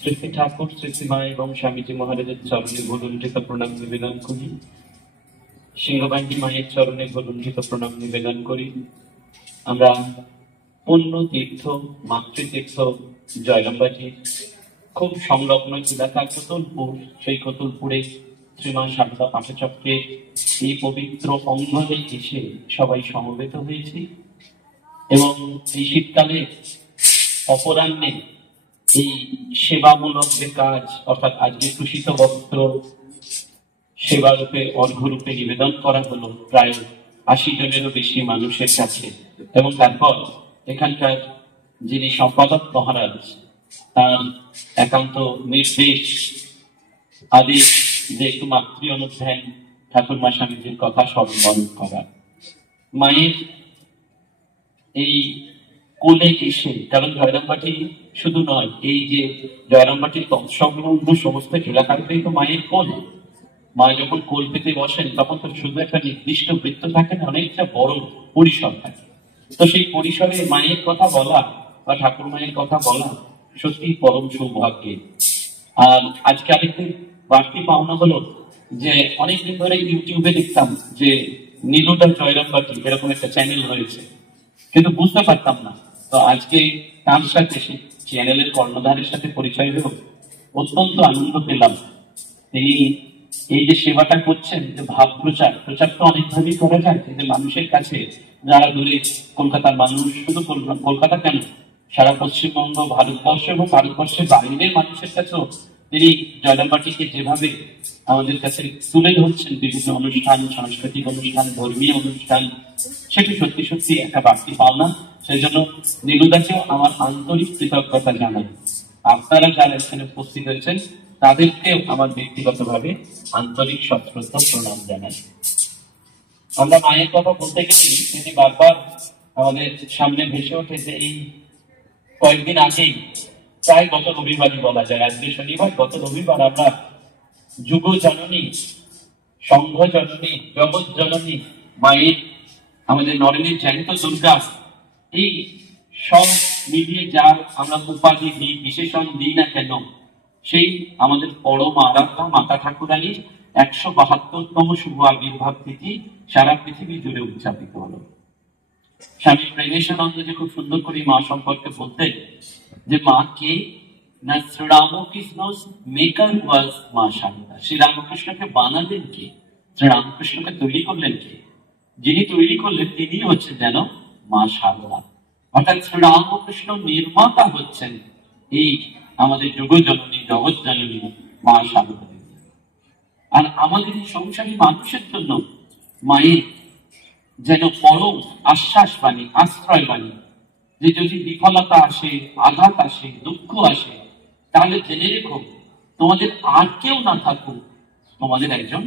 শ্রী ঠাকুর শ্রীমা এবং স্বামীজি মহারাজের চরণে ভুলুণ্ঠিত প্রণাম নিবেদন করি। সিংহবাহিনী মায়ের চরণে ভুলুণ্ঠিত প্রণাম নিবেদন করি। আমরা পুণ্য তীর্থ মাতৃতীর্থ জয়রামবাটি খুব সংলগ্ন এলাকা কতুলপুর, সেই কতুলপুরে শ্রীমা শারদা পাঠচক্রে এই পবিত্র অঙ্গনে এসে সবাই সমবেত হয়েছি এবং এই শীতকালে অপরাহ্নে এই সেবামূলক যে কাজ, অর্থাৎ আজকে কুশিত বস্ত্র সেবারূপে অর্ঘ্যরূপে নিবেদন করা হলো প্রায় ৮০ জনেরও বেশি মানুষের কাছে। এবং তারপর এখানকার যিনি সম্পাদক মহারাজ, তার একান্ত নির্দেশ আদেশ যে একটু মাতৃ অনুধ্যান ঠাকুরমা স্বামীজির কথা স্মরণ করা। মায়ের এই কোলে এসে, কারণ জয়রামবাটি শুধু নয়, এই যে জয়রামবাটির সংলগ্ন সমস্ত এলাকাটাই তো মায়ের কোল। মা যখন কোল পেতে বসেন তখন তো শুধু একটা নির্দিষ্ট বৃত্ত থাকে না, অনেকটা বড় পরিসর থাকে। তো সেই পরিসরে মায়ের কথা বলা বা ঠাকুর মায়ের কথা বলা সত্যি পরম সৌভাগ্যের। আর আজকে আরেকটি বাড়তি পাওনা হলো যে অনেকদিন ধরে ইউটিউবে দেখতাম যে নীলুদা জয়রামবাটি এরকম একটা চ্যানেল হয়েছে, কিন্তু বুঝতে পারতাম না। তো আজকে তার সাথে সেই চ্যানেলের কর্ণধারের সাথে পরিচয় হলো, অত্যন্ত আনন্দ পেলাম। তিনি এই যে সেবাটা করছেন, যে ভাব প্রচার তো অনেকভাবেই করা যায়, কিন্তু মানুষের কাছে যারা দূরে, কলকাতার মানুষ, শুধু কলকাতা কেন, সারা পশ্চিমবঙ্গ, ভারতবর্ষ এবং ভারতবর্ষের বাইরের মানুষের কাছেও তিনি জয়রামবাটিকে যেভাবে আমাদের কাছে তুলে ধরছেন বিভিন্ন অনুষ্ঠান, সাংস্কৃতিক অনুষ্ঠান, ধর্মীয় অনুষ্ঠান, সেটি সত্যি সত্যি একটা বাড়তি পাওনা। সেই জন্য নীলুদাকেও আমার আন্তরিক কৃতজ্ঞতা জানাই। আপনারা যারা এখানে উপস্থিত হয়েছেন তাদেরকেও আমার ব্যক্তিগতভাবে আন্তরিক সশ্রদ্ধ প্রণাম জানাই। আমরা মায়ের কথা বলতে গেলে তিনি বারবার আমাদের সামনে ভেসে ওঠে যে এই কয়েকদিন আগেই, প্রায় গত রবিবারই বলা যায়, আজকে শনিবার, গত রবিবার আমরা যুগ জননী, সংঘ জননী, জগৎ জননী মায়ের, আমাদের নরেনের জ্যান্ত দুর্গা, এই সব মিলিয়ে যা আমরা উপাধি দিই, বিশেষণ দিই না কেন, সেই আমাদের পরম আরাধ্যা মাতা ঠাকুরানীর ১৭২তম শুভ আবির্ভাব তিথি সারা পৃথিবী জুড়ে উদযাপিত হলো। স্বামী প্রেমেশানন্দ যে খুব সুন্দর করে মা সম্পর্কে বলতেন যে মা কে না, শ্রীরামকৃষ্ণ মেকার ওয়াজ মা শারদা। শ্রীরামকৃষ্ণকে বানালেন কে? শ্রীরামকৃষ্ণকে তৈরি করলেন কে? যিনি তৈরি করলেন তিনি হচ্ছেন যেন মা শারদা। অর্থাৎ শ্রীরামকৃষ্ণ নির্মাতা হচ্ছেন এই আমাদের যুগ জননী, জগৎ জননী মা শারদা। আর আমাদের এই সংসারী মানুষের জন্য মায়ের যেন পরম আশ্বাস বাণী, আশ্রয় বাণী, যে যদি বিফলতা আসে, আঘাত আসে, দুঃখ আসে, তাহলে জেনে রেখো তোমাদের আর কেউ না থাকুক, তোমাদের একজন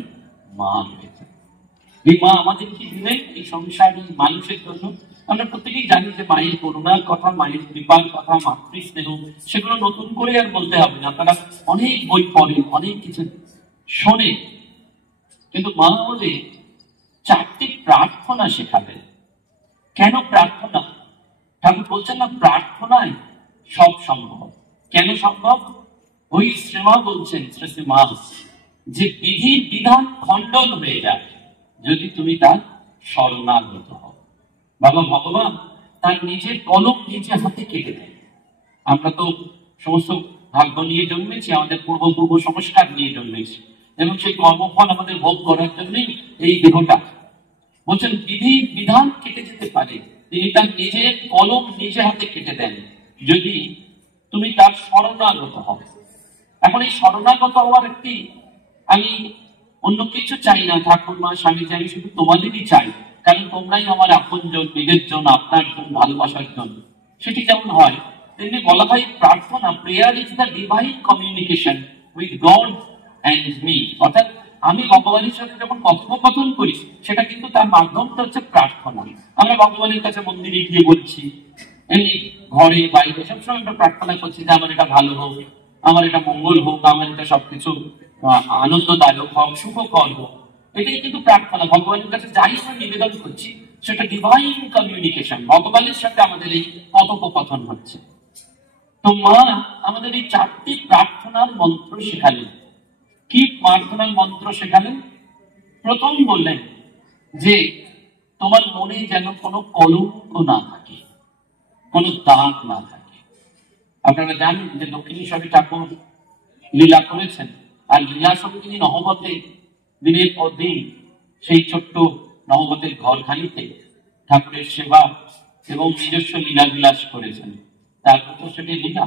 মা রয়েছে। এই মা আমাদের কি দিলেন এই সংসারী মানুষের জন্য? আমরা প্রত্যেকেই জানি যে মায়ের করুণার কথা, মায়ের কৃপার কথা, মাতৃস্নেহ, সেগুলো নতুন করে আর বলতে হবে না। আপনারা অনেক বই পড়েন, অনেক কিছু শোনেন, কিন্তু মা বলে 4টি প্রার্থনা শেখাবেন। কেন প্রার্থনা? ঠাকুর বলছেন না প্রার্থনায় সব সম্ভব। কেন সম্ভব? ওই শ্রীমা বলছেন, শ্রীমা, যে বিধির বিধান খণ্ডন হয়ে যায় যদি তুমি তার শরণাগত হও। বাবা ভগবান তার নিজের কলম নিজে হাতে কেটে দেয়। আমরা তো সমস্ত ভাগ্য নিয়ে জন্মেছি, আমাদের পূর্ব সংস্কার নিয়ে জন্মেছি, এবং সেই কর্মফল আমাদের ভোগ করার জন্যই এই দেহটা। বলছেন বিধি বিধান কেটে যেতে পারে, তিনি তার নিজের কলম নিজে হাতে কেটে দেন যদি তুমি তার শরণাগত হও। এখন এই শরণাগত হওয়ার একটি, আমি অন্য কিছু চাই না ঠাকুরমা, স্বামীজি, আমি শুধু তোমাদেরই চাই, কারণ তোমরাই আমার আপনজন, নিজের জন, আপনার জন, ভালোবাসার জন। সেটি যেমন হয় তেমনি বলা হয় প্রার্থনা, prayer is the divine communication with god and me. অর্থাৎ আমি ভগবানের সাথে যখন কথোপকথন করি, সেটা কিন্তু তার মাধ্যমটা হচ্ছে প্রার্থনা। আমরা ভগবানের কাছে মন্দিরে গিয়ে বলছি, এমনি ঘরে বাইরে সবসময় আমরা প্রার্থনা করছি যে আমার এটা ভালো হোক, আমার এটা মঙ্গল হোক, আমার এটা সবকিছু আনন্দদায়ক হোক, সুখকর হোক। এটাই কিন্তু প্রার্থনা। ভগবানের কাছে যাই আমরা নিবেদন করছি সেটা ডিভাইন কমিউনিকেশন, ভগবানের সাথে আমাদের এই কথোপকথন হচ্ছে। তো মা আমাদের এই 4টি প্রার্থনার মন্ত্র শেখালেন। কি প্রার্থনার মন্ত্র শেখালেন? প্রথম বললেন যে তোমার মনে যেন কোনো কলঙ্ক না থাকে, কোনো দাগ না থাকে। আপনারা জানেন যে দক্ষিণেশ্বরী ঠাকুর লীলা করেছেন, আর লীলা সঙ্গিনী নহবতে দিনের পর দিন সেই ছোট্ট নহবতের ঘরখালিতে ঠাকুরের সেবা এবং নিজস্ব লীলা বিলাস করেছেন। তারপর তো সেটি লীলা।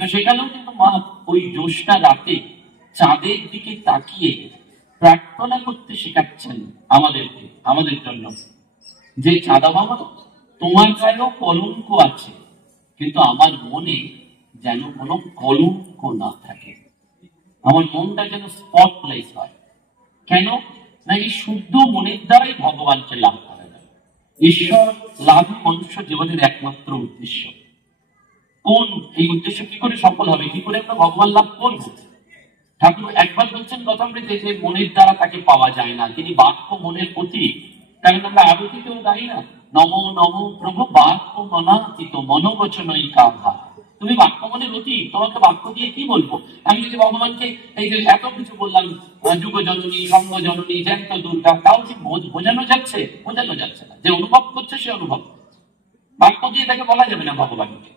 তো সেখানেও কিন্তু মা ওই জ্যোৎস্না রাতে চাঁদের দিকে তাকিয়ে প্রার্থনা করতে শেখাচ্ছেন আমাদেরকে, আমাদের জন্য, যে চাঁদা বাবা, তোমার গায়েও কলঙ্ক আছে, কিন্তু আমার মনে যেন কোনো কলঙ্ক না থাকে। আমার মনটা যেন স্পটলেস হয়। কেন না, এই শুদ্ধ মনের দ্বারাই ভগবানকে লাভ করা যায়। ঈশ্বর লাভ মনুষ্য জীবনের একমাত্র উদ্দেশ্য। কোন এই উদ্দেশ্য কি করে সফল হবে, কি করে আমরা ভগবান লাভ করবো? ঠাকুর একবার বলছেন কথামৃতে যে মনের দ্বারা তাকে পাওয়া যায় না, তিনি বাক্য মনের প্রতীক। কারণ আমরা আরতিতেও গাই না, নম নম প্রভু বাক্য মনাতীত মনোবচনই কাভা। তুমি বাক্য মনের অতীত, তোমাকে বাক্য দিয়ে কি বলবো? আমি যদি ভগবানকে এই যে এত কিছু বললাম, যুগ জননী, সঙ্গ জননী, জ্যান্ত দুর্গা, তাও কি বোঝানো যাচ্ছে? বোঝানো যাচ্ছে না। যে অনুভব করছে সে অনুভব, বাক্য দিয়ে তাকে বলা যাবে না ভগবানকে।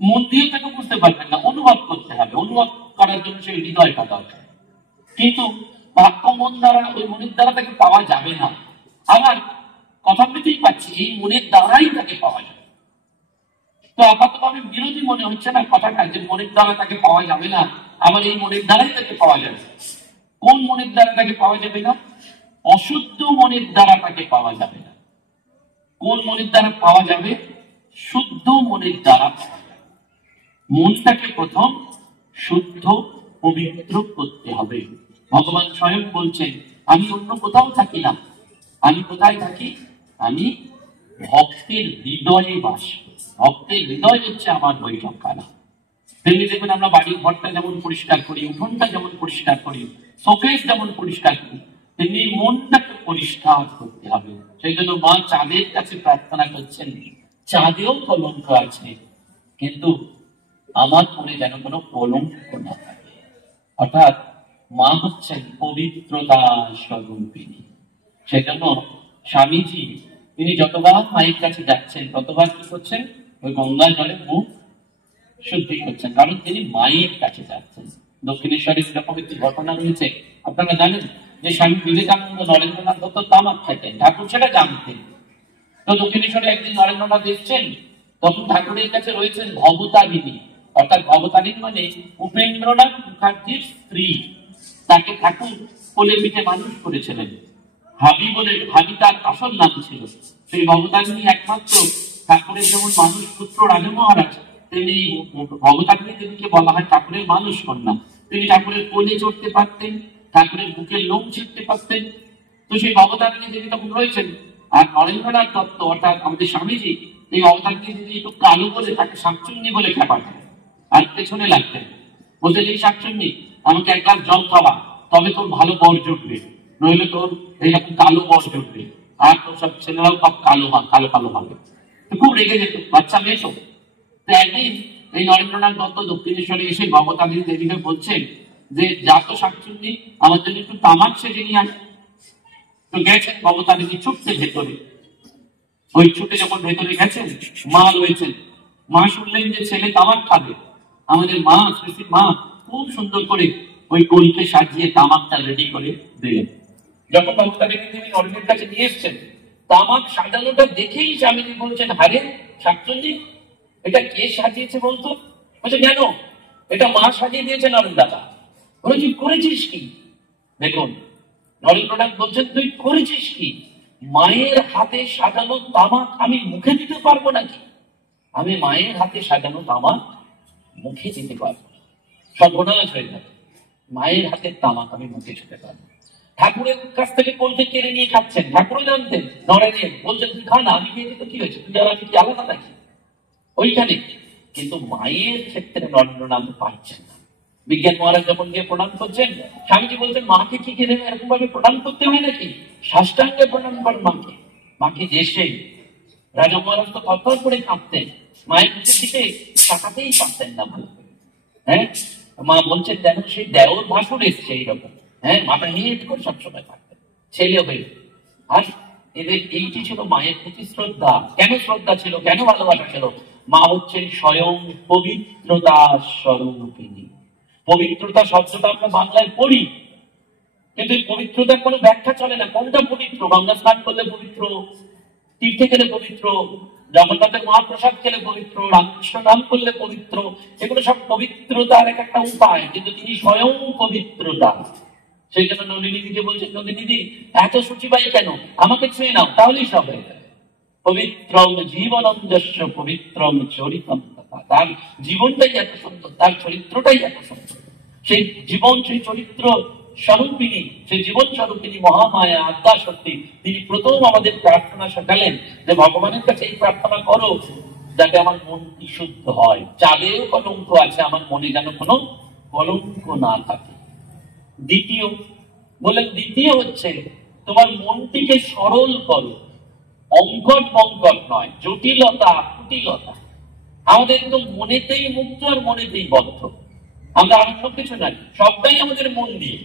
মন দিয়ে তাকে বুঝতে পারবেন না, অনুভব করতে হবে। অনুভব করার জন্য সেই হৃদয়টা দরকার। কিন্তু বাক্য মন দ্বারা, ওই মনের দ্বারা তাকে পাওয়া যাবে না। আবার কথামৃতেই পাচ্ছি এই মনের দ্বারাই তাকে পাওয়া যাবে। তো আপাতত আমি বিরোধী মনে হচ্ছে না কথাটা, যে মনের দ্বারা তাকে পাওয়া যাবে না, আবার এই মনের দ্বারাই তাকে পাওয়া যাবে। কোন মনের দ্বারা তাকে পাওয়া যাবে না? অশুদ্ধ মনের দ্বারা তাকে পাওয়া যাবে না। কোন মনের দ্বারা পাওয়া যাবে? শুদ্ধ মনের দ্বারা পাওয়া যাবে। মনটাকে প্রথম শুদ্ধ পবিত্র করতে হবে। ভগবান স্বয়ং বলছেন, আমি অন্য কোথাও থাকি না। আমি কোথায় থাকি? আমি ভক্তের হৃদয়ে বাস। ভক্তের হৃদয় হচ্ছে আমার বৈঠকখানা। তেমনি দেখবেন আমরা বাড়ির ঘরটা যেমন পরিষ্কার করি, উঠোনটা যেমন পরিষ্কার করি, শোকেস যেমন পরিষ্কার করি, তেমনি মনটাকে পরিষ্কার করতে হবে। সেই জন্য মা চাঁদের কাছে প্রার্থনা করছেন, চাঁদেও কলঙ্ক আছে, কিন্তু আমার মনে যেন কোনো কলঙ্ক না থাকে। অর্থাৎ মা হচ্ছেন পবিত্রতা স্বরূপিণী। সেজন্য স্বামীজি তিনি যতবার মায়ের কাছে যাচ্ছেন ততবার কি করছেন? ওই গঙ্গা জলে মুখ শুদ্ধি করছেন, কারণ তিনি মায়ের কাছে যাচ্ছেন। দক্ষিণেশ্বরের এরকম একটি ঘটনা রয়েছে, আপনারা জানেন যে স্বামী বিবেকানন্দ নরেন্দ্রনাথ দত্ত তামাক খেতেন, ঠাকুর সেটা জানতেন। তো দক্ষিণেশ্বরে একদিন নরেন্দ্রনাথ এসছেন, তখন ঠাকুরের কাছে রয়েছেন ভবতারিণী। অর্থাৎ ভবতারিণী মানে উপেন্দ্রনাথ মুখার্জির স্ত্রী। তাকে ঠাকুর কোলে পিঠে মানুষ করেছিলেন। হাবি বলে, হাবি তার আসল নাম ছিল। সেই ভবতারিণী একমাত্র ঠাকুরের যেমন মানুষ পুত্র রাজা মহারাজ, তেমনি ভবতারিণী দেবীকে বলা হয় ঠাকুরের মানুষ কন্যা। তিনি ঠাকুরের কোলে চড়তে পারতেন, ঠাকুরের বুকের লোম ছিঁড়তে পারতেন। তো সেই ভবতারিণী দেবী তখন রয়েছেন। আর নরেন্দ্রনাথ দত্ত অর্থাৎ আমাদের স্বামীজি এই ভবতারিণী দেবী একটু কালো বলে তাকে শাকচুন্নি বলে খেপাতেন, আর পেছনে লাগতেন। বলতে যে শাকচুন্নি, আমাকে এক গ্লাস জল খাওয়া, তবে তোর ভালো বর জুটবে, নইলে তোর এইরকম কালো বর জুটবে। আর তোর সব ছেলেরাও সব কালো কালো কালো হবে। খুব রেগে যেত, বাচ্চা মেয়ে তো। একদিন এই নরেন্দ্রনাথ দত্ত দক্ষিণেশ্বরে এসে ভবতারিণী দেবীকে বলছেন যে, যা তো শাকচুন্নি, আমার জন্য একটু তামাক সেজে নিয়ে আস। তো গেছেন ভবতারিণী ছুটতে ভেতরে। ওই ছুটে যখন ভেতরে গেছেন, মা রয়েছেন। মা শুনলেন যে ছেলে তামাক খাবে। আমাদের মা, শ্রীশ্রী মা খুব সুন্দর করে ওই কলকে সাজিয়ে তামাকটা রেডি করে দিলেন। যখন ভবতারিণী দেবী নরেন্দ্রের কাছে নিয়ে এসছেন, তামাক সাজানোটা দেখেই স্বামীজি বলছেন, হারে শাকচুন্নি, এটা কে সাজিয়েছে বলতো? বলছে, কেন? এটা মা সাজিয়ে দিয়েছে নরেন্দ্রদা। বলেছি, করেছিস কি? দেখুন নরেন্দ্রনাথ বলছেন, তুই করেছিস কি? মায়ের হাতে সাজানো তামাক আমি মুখে দিতে পারবো নাকি? আমি মায়ের হাতে সাজানো তামাক মুখে দিতে পারবো? সর্বনাশ হয়ে যাবে। মায়ের হাতের তামাক আমি মুখে ছুতে পারবো? ঠাকুরের কাছ থেকে কলকে কেড়ে নিয়ে খাচ্ছেন, ঠাকুরও জানতেন। নরেন্দ্র বলছেন, তুই খা না, আমি খেয়ে দিতে কি হয়েছে, তুই আর আমি কি আলাদা নাকি? ওইখানে কিন্তু মায়ের ক্ষেত্রে নরেন্দ্রনাথ পাচ্ছেন না। বিজ্ঞান মহারাজ যখন গিয়ে প্রণাম করছেন, স্বামীজি বলছেন, মাকে কি কেন এরকম ভাবে প্রণাম করতে হয় নাকি? সাষ্টাঙ্গে প্রণাম করেন মাকে। মাকে এসে রাজা মহারাজ তো থরথর করে কাঁপতেন, মায়ের মুখের দিকে তাকাতেই পারতেন না ভালো করে। হ্যাঁ, মা বলছেন দেখো সেই দেওর ভাসুর এসছে এইরকম। হ্যাঁ, মাথা হেঁট করে সবসময় থাকতেন ছেলে হয়ে। আর এদের এইটি ছিল মায়ের প্রতি শ্রদ্ধা। কেন শ্রদ্ধা ছিল, কেন ভালোবাসা ছিল? মা হচ্ছেন স্বয়ং পবিত্রতা স্বরূপিণী। পবিত্রতা শব্দটা আমরা বাংলায় পড়ি, কিন্তু এই পবিত্রতার কোনো ব্যাখ্যা চলে না। কোনটা পবিত্র? গঙ্গা স্নান করলে পবিত্র, তীর্থে গেলে পবিত্র, জগন্নাথের মহাপ্রসাদ খেলে পবিত্র, রামকৃষ্ণ নাম করলে পবিত্র। এগুলো সব পবিত্রতার এক একটা উপায়, কিন্তু তিনি স্বয়ং পবিত্রতা। সেই জন্য নলিনীদিকে বলছেন, নলিনীদি এত সূচিবাই কেন, আমাকে ছুঁয়ে নাও তাহলেই সব হয়ে যাবে। পবিত্রম জীবনম যস্য পবিত্রম চরিতম তথা। তার জীবনটাই এত সুন্দর, তার চরিত্রটাই এত সুন্দর। সেই জীবন, সেই চরিত্র স্বরূপিণী, সেই জীবন স্বরূপিণী মহামায়া আদ্যা শক্তি, তিনি প্রথম আমাদের প্রার্থনা শেখালেন যে ভগবানের কাছে এই প্রার্থনা করো যাতে আমার মন বিশুদ্ধ হয়। চাঁদেও কলঙ্ক আছে, আমার মনে যেন কোনো কলঙ্ক না থাকে। দ্বিতীয় বলেন, দ্বিতীয় হচ্ছে তোমার মনটিকে সরল করো, অঙ্কট বঙ্কট নয়, জটিলতা কুটিলতা। আমাদের তো মনেতেই মুক্ত আর মনেতেই বদ্ধ, আমরা আর সব কিছু নাই, সবটাই আমাদের মন দিয়ে।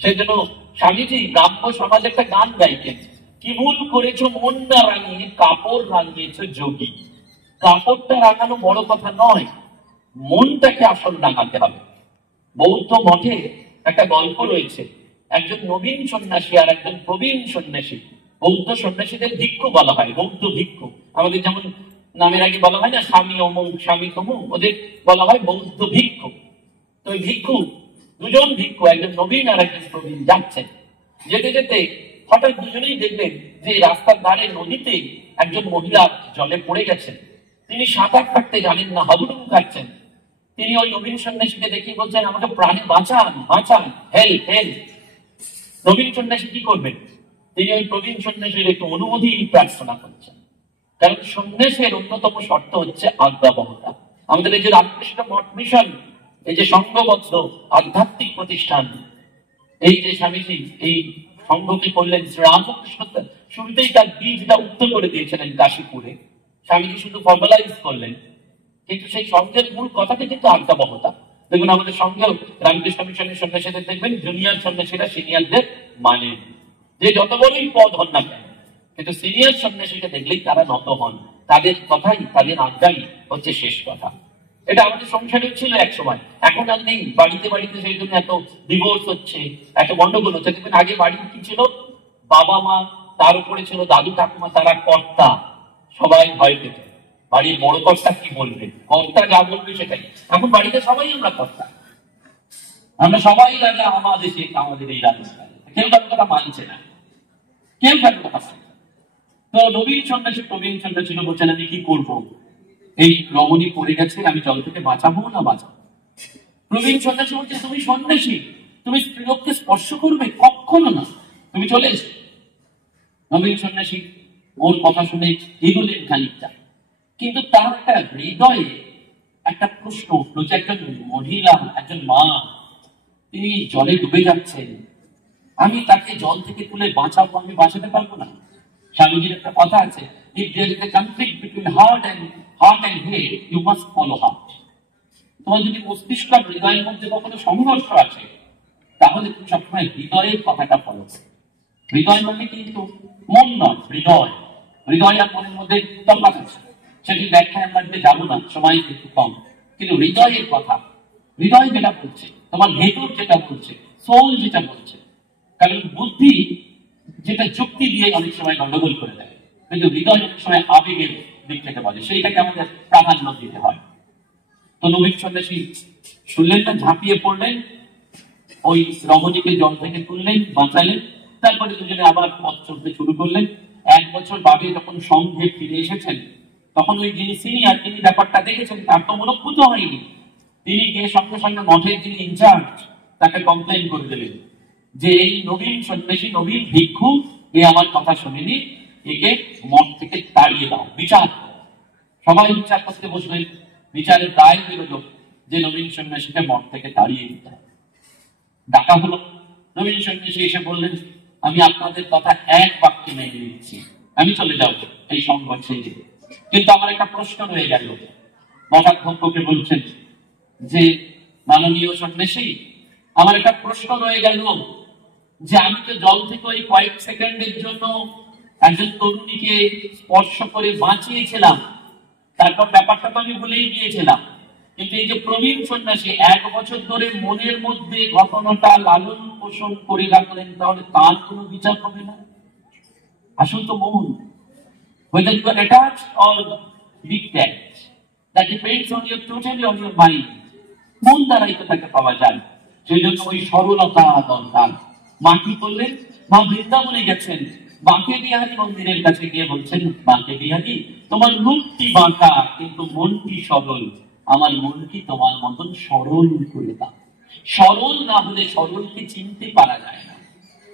সেই জন্য স্বামীজি ব্রাহ্ম সমাজে একটা গান গাইতেন, কি ভুল করেছো মন না রাঙিয়ে কাপড় রাঙিয়েছো যোগী। কাপড়টা রাঙানো বড় কথা নয়, মনটাকে আসল রাঙাতে হবে। বৌদ্ধ মঠে একটা গল্প রয়েছে, একজন নবীন সন্ন্যাসী আর একজন প্রবীণ সন্ন্যাসী। বৌদ্ধ সন্ন্যাসীদের ভিক্ষু বলা হয়, বৌদ্ধ ভিক্ষু। আমাদের যেমন নামের আগে বলা হয় না স্বামী অমুক স্বামী তমুক, ওদের বলা হয় বৌদ্ধ ভিক্ষু। তো ওই ভিক্ষু, দুজন ভিক্ষু, একজন নবীন আর একজন প্রবীণ, যাচ্ছেন। যেতে যেতে হঠাৎ দুজনেই দেখলেন যে রাস্তার ধারে নদীতে একজন মহিলা জলে পড়ে গেছেন। তিনি সাঁতার কাটতে জানেন না, হাবুডুবু খাচ্ছেন। তিনি ওই নবীন সন্ন্যাসীকে দেখে বলছেন, আমাকে প্রাণে বাঁচান, বাঁচান, হেল্প হেল্প। নবীন সন্ন্যাসী কি করবেন? তিনি ওই প্রবীণ সন্ন্যাসীর একটু অনুমতি প্রার্থনা করছেন। কারণ সন্ন্যাসের অন্যতম শর্ত হচ্ছে আজ্ঞাবহতা। আমাদের এই যে রামকৃষ্ণ মঠ মিশন, এই যে সংঘবদ্ধ আধ্যাত্মিক প্রতিষ্ঠান, এই যে স্বামীজি এই সংঘটি করলেন, শ্রীরামকৃষ্ণ শুরুতেই তার বীজটা উক্ত করে দিয়েছিলেন কাশীপুরে। স্বামীজি শুধু ফর্মালাইজ করলেন, কিন্তু সেই সংঘের মূল কথাটা কিন্তু আজ্ঞাবহতা। দেখুন আমাদের সঙ্গেও রামকৃষ্ণ মিশনের সন্ন্যাসীদের দেখবেন জুনিয়র সন্ন্যাসীরা সিনিয়রদের মানে, যে যত বড়ই পদ হন না কেন, কিন্তু সিনিয়র সন্ন্যাসীকে দেখলেই তারা নত হন, তাদের কথাই, তাদের আজ্ঞাই হচ্ছে শেষ কথা। এটা আমাদের সংসারেও ছিল এক সময়, এখন আর নেই। বাড়িতে বাড়িতে সেই জন্য এত ডিভোর্স হচ্ছে, এত গন্ডগোল হচ্ছে। দেখবেন আগে বাড়ির কি ছিল, বাবা মা, তার উপরে ছিল দাদু ঠাকুমা, তারা কর্তা, সবাই ভয় পেত। বাড়ির বড় কর্তা কি বলবে, কর্তা যা বলবে সেটাই। এখন বাড়িতে সবাই আমরা কর্তা, আমরা সবাই রাজা আমাদের এই রাজস্থানে, কেউ কারোর কথা মানছে না, কেউ কারোর কথা মানছে না। তো নবীন সন্ন্যাসী প্রবীণ সন্ন্যাসী বলছেন, আমি কি করবো, এই রমণী পড়ে গেছে, আমি জল থেকে বাঁচাবো না বাঁচাবো? প্রবীণ সন্ন্যাসী বলছে, তুমি সন্ন্যাসী, তুমি স্ত্রীলোককে স্পর্শ করবে? কখনো না, তুমি চলে এসো। নবীন সন্ন্যাসী ওর কথা শুনে এগোলেন খানিকটা, কিন্তু তার একটা হৃদয়ে একটা প্রশ্ন উঠলো যে একজন মহিলা, একজন মা, তিনি জলে ডুবে যাচ্ছেন, আমি তাকে জল থেকে তুলে বাঁচাবো, আমি বাঁচাতে পারবো না। স্বামীজির একটা কথা আছে, if there is a conflict between heart and head, you must follow heart. তোমার যদি মস্তিষ্ক আর হৃদয়ের মধ্যে কখনো সংঘর্ষ আছে, তাহলে তুমি সবসময় হৃদয়ের কথাটা ফলো করো। হৃদয় মানে কিন্তু মন নয়, হৃদয়। হৃদয় আর মনের মধ্যে তফাৎ আছে, সেটি ব্যাখ্যায় আমরা যাবো না, সময় একটু কম। কিন্তু হৃদয়ের কথা, হৃদয় যেটা বলছে, তোমার ভেতর যেটা বলছে, সোল যেটা বলছে। কারণ বুদ্ধি যেটা যুক্তি দিয়ে অনেক সময় গন্ডগোল করে দেয়, কিন্তু হৃদয় অনেক সময় আবেগের দিক থেকে বলে, সেইটাকে আমাদের প্রাধান্য দিতে হয়। তো নবীন সন্ন্যাসী শুনলেন না, ঝাঁপিয়ে পড়লেন, ওই রমণীকে জল থেকে তুললেন, বাঁচালেন। তারপরে দুজনে আবার পথ চলতে শুরু করলেন। 1 বছর বাদে যখন সঙ্ঘে ফিরে এসেছেন, তখন ওই যিনি সিনিয়র, তিনি ব্যাপারটা দেখেছেন, তার তো মনোভূত হয়নি। তিনি গিয়ে সঙ্গে সঙ্গে মঠের যিনি ইনচার্জ, তাকে কমপ্লেন করে দিলেন যে এই নবীন সন্ন্যাসী, নবীন ভিক্ষু, এ আমার কথা শুনেনি, একে মঠ থেকে তাড়িয়ে দাও, বিচার। সবাই বিচার করতে বসলেন। বিচারের দায় বেরোলো যে নবীন সন্ন্যাসীকে মঠ থেকে তাড়িয়ে দিতে হবে। ডাকা হলো। নবীন সন্ন্যাসী এসে বললেন, আমি আপনাদের কথা এক বাক্যে মেনে নিচ্ছি, আমি চলে যাব এই সংবাদ ছেড়ে। কিন্তু আমার একটা প্রশ্ন রয়ে গেল। মঠাধ্যক্ষকে বলছেন যে মাননীয় সন্ন্যাসী, আমার একটা প্রশ্ন রয়ে গেল যে আমি তো জল থেকে ওই কয়েক সেকেন্ডের জন্য একজন তরুণীকে স্পর্শ করে বাঁচিয়েছিলাম, তারপর ব্যাপারটা তো আমি ভুলেই গিয়েছিলাম। কিন্তু এই যে প্রবীণ সন্ন্যাসী 1 বছর ধরে মনের মধ্যে ঘটনাটা লালন পোষণ করে রাখলেন, তাহলে তার কোনো বিচার হবে না? আসল তো মন, whether you are attached or detached, that depends on your totally on your mind. মন দ্বারাই তো তাকে পাওয়া যায়। সেই জন্য ওই সরলতা দরকার। মা কি করলেন? মা বৃন্দাবনে গেছেন, বাঁকে বিহারী মন্দিরের কাছে গিয়ে বলছেন, বাঁকে বিহারী, তোমার রূপটি বাঁকা কিন্তু মনটি সরল, আমার মনটি তোমার মতন সরল করে দাও। সরল না হলে সরলকে চিনতে পারা যায় না।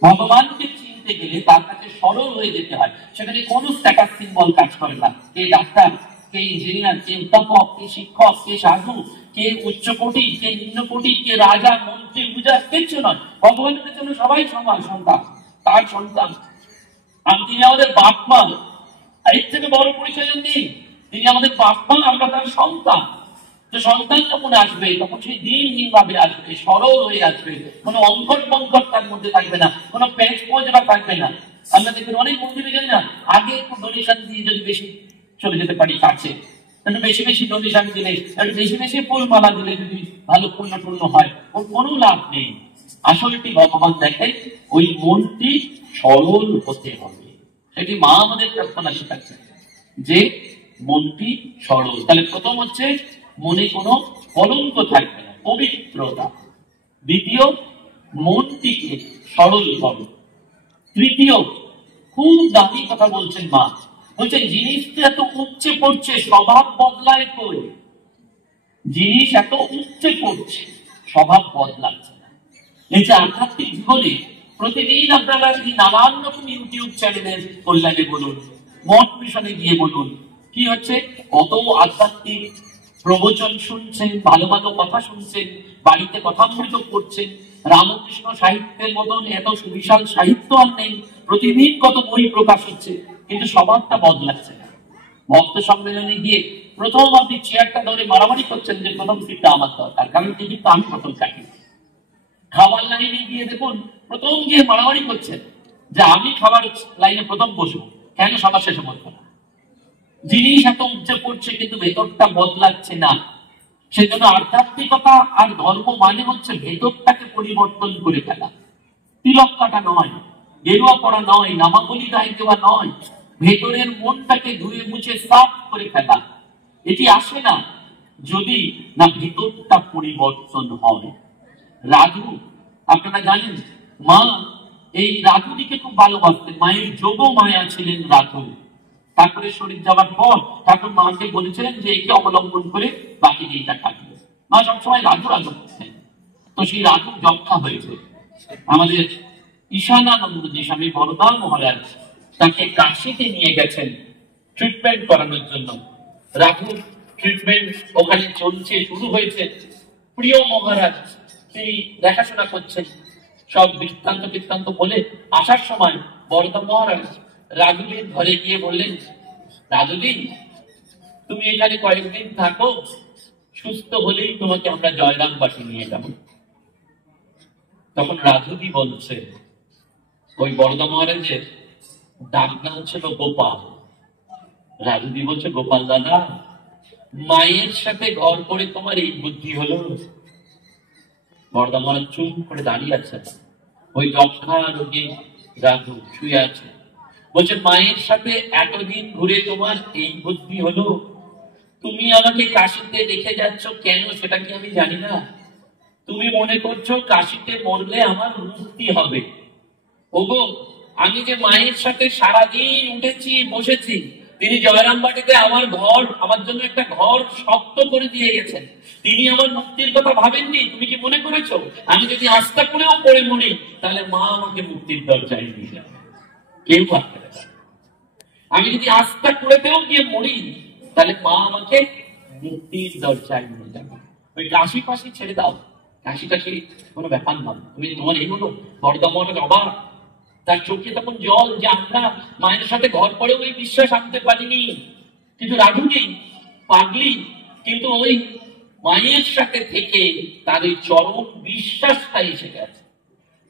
ভগবানকে চিনতে গেলে তার কাছে সরল হয়ে যেতে হয়। সেখানে কোন স্ট্যাটাস সিম্বল কাজ করে না। কে ডাক্তার, কে ইঞ্জিনিয়ার, কে অধ্যাপক, কে শিক্ষক, কে সাধু, কে উচ্চকোটি, কে নিম্নকোটি, কে রাজা, মন্ত্রী, উজার, কিচ্ছু নয়। ভগবানের জন্য সবাই সমান সন্তান, তার সন্তান। আর তিনি আমাদের বাপ মা, এর থেকে বড় পরিচয় নেই। তিনি আমাদের বাপ মা, আমরা তার সন্তান। যে সন্তান যখন আসবে তখন সেই দিনহীন ভাবে আসবে, সরল হয়ে আসবে, কোনো অঙ্কট বঙ্কট তার মধ্যে থাকবে না, কোনো প্যাঁচ পোঁচড়া থাকবে না। আমরা দেখবেন অনেক মন্দিরে যাই না, আগে একটু ডোনেশন দিয়ে যদি বেশি চলে যেতে পারি কাছে, একটু বেশি বেশি ডোনেশন দিলে, একটু বেশি বেশি ফুলমালা দিলে যদি ভালো পূর্ণ হয়, ওর কোনো লাভ নেই। আসলটি ভগবান দেখেন ওই মনটি সরল হতে হবে। সেটি মা আমাদের প্রার্থনা শেখাচ্ছেন যে মনটি সরল। তাহলে প্রথম হচ্ছে মনে কোনো কলঙ্ক থাকবে না, পবিত্রতা। দ্বিতীয়, মনটিকে সরল করো। তৃতীয়, খুব দামি কথা বলছেন মা, বলছেন জিনিসটা এত উচ্চে পড়ছে, স্বভাব বদলায় কই? জিনিস এত উচ্চে পড়ছে, স্বভাব বদলাচ্ছে না। এই যে আধ্যাত্মিক জীবনে প্রতিদিন আপনারা এই নানান রকম ইউটিউব চ্যানেলের কল্যাণে বলুন, মঠ মিশনে গিয়ে বলুন, কি হচ্ছে? কত আধ্যাত্মিক প্রবচন শুনছেন, ভালো ভালো কথা শুনছেন, বাড়িতে কথামৃত করছেন। রামকৃষ্ণ সাহিত্যের মতন এত সুবিশাল সাহিত্য আর নেই, প্রতিদিন কত বই প্রকাশ হচ্ছে, কিন্তু স্বভাবটা বদলাচ্ছে না। ভক্ত সম্মেলনে গিয়ে প্রথম আপনি চেয়ারটা ধরে মারামারি করছেন যে প্রথম সিটটা আমার দরকার, কারণ টিকিটটা আমি প্রথম কাটি। খাবার লাইনে গিয়ে দেখুন, প্রথম গিয়ে মারামারি করছেন যে আমি খাবার লাইনে প্রথম বসবো, কেন সবার শেষে বসবো না? জিনিস এত উচ্চে পড়ছে কিন্তু ভেতরটা বদলাচ্ছে না। সেজন্য আধ্যাত্মিকতা আর ধর্ম মানে হচ্ছে ভেতরটাকে পরিবর্তন করে ফেলা। তিলক কাটা নয়, গেরুয়া পড়া নয়, নামাবলি গায়ে দেওয়া নয়, ভেতরের মনটাকে ধুয়ে মুছে সাফ করে ফেলা। এটি আসে না যদি না ভেতরটা পরিবর্তন হয়। রাধু, আপনারা জানেন মা এই রাধুদিকে খুব ভালোবাসতেন, মায়ের যোগ মায়া ছিলেন রাধু। ঠাকুরের শরীর যাওয়ার পর ঠাকুর মাকে বলেছিলেন যে একে অবলম্বন করে বাকি দিনটা কাটবে। মা সবসময় রাধু রাধু করতেন। তো সেই রাধু যক্ষা হয়েছে। আমাদের ঈশানানন্দজি স্বামী বরদান মহারাজ তাকে কাশিতে নিয়ে গেছেন ট্রিটমেন্ট করানোর জন্য। রাধুর ট্রিটমেন্ট ওখানে চলছে, শুরু হয়েছে। প্রিয় মহারাজ তিনি দেখাশোনা করছেন, সব বৃত্তান্ত বলে আসার সময় বরদান মহারাজ রাধুদির ঘরে গিয়ে বললেন, রাধুদি তুমি এখানে কয়েকদিন থাকো, সুস্থ হলেই তোমাকে আমরা জয়রামবাটি নিয়ে যাব। তখন রাধুদি বলছে, ওই বরদা মহারাজের ডাক নাম ছিল গোপাল। রাধুদি বলছে, গোপাল দাদা, মায়ের সাথে ঘর করে তোমার এই বুদ্ধি হলো? বরদা মহারাজ চুপ করে দাঁড়িয়ে আছে। ওই যক্ষা রোগী রাধু শুয়ে আছে। বলছে, মায়ের সাথে এতদিন ঘুরে তোমার এই বুদ্ধি হলো? তুমি আমাকে কাশিতে রেখে যাচ্ছ কেন সেটা কি আমি জানি না? তুমি মনে করছো কাশিতে মরলে আমার মুক্তি হবে। ওগো, আমি যে মায়ের সাথে সারাদিন উঠেছি বসেছি, তিনি জয়রামবাটিতে আমার ঘর, আমার জন্য একটা ঘর শক্ত করে দিয়ে গেছেন। তিনি আমার মুক্তির কথা ভাবেননি? তুমি কি মনে করেছো আমি যদি আস্থা করেও পড়ে মরি তাহলে মা আমাকে মুক্তির দরজায় নিয়ে যাবে? কেউ ভাবতে পারে। আমি যদি আস্থা করেতেও গিয়ে মরি তাহলে মা আমাকে মুক্তির দরজায় নিয়ে যাবে। ওই কাশি পাশি ছেড়ে দাও, কাশি টাশি কোনো ব্যাপার নয়। তুমি তোমার এই হলো বরদা মহারাজ অবাক, তার চোখে তখন জল, যে আমরা মায়ের সাথে ঘর করেও ওই বিশ্বাস আনতে পারিনি। কিন্তু রাধুনি পাগলি, কিন্তু ওই মায়ের সাথে থেকে তার ওই চরম বিশ্বাসটা এসে গেছে।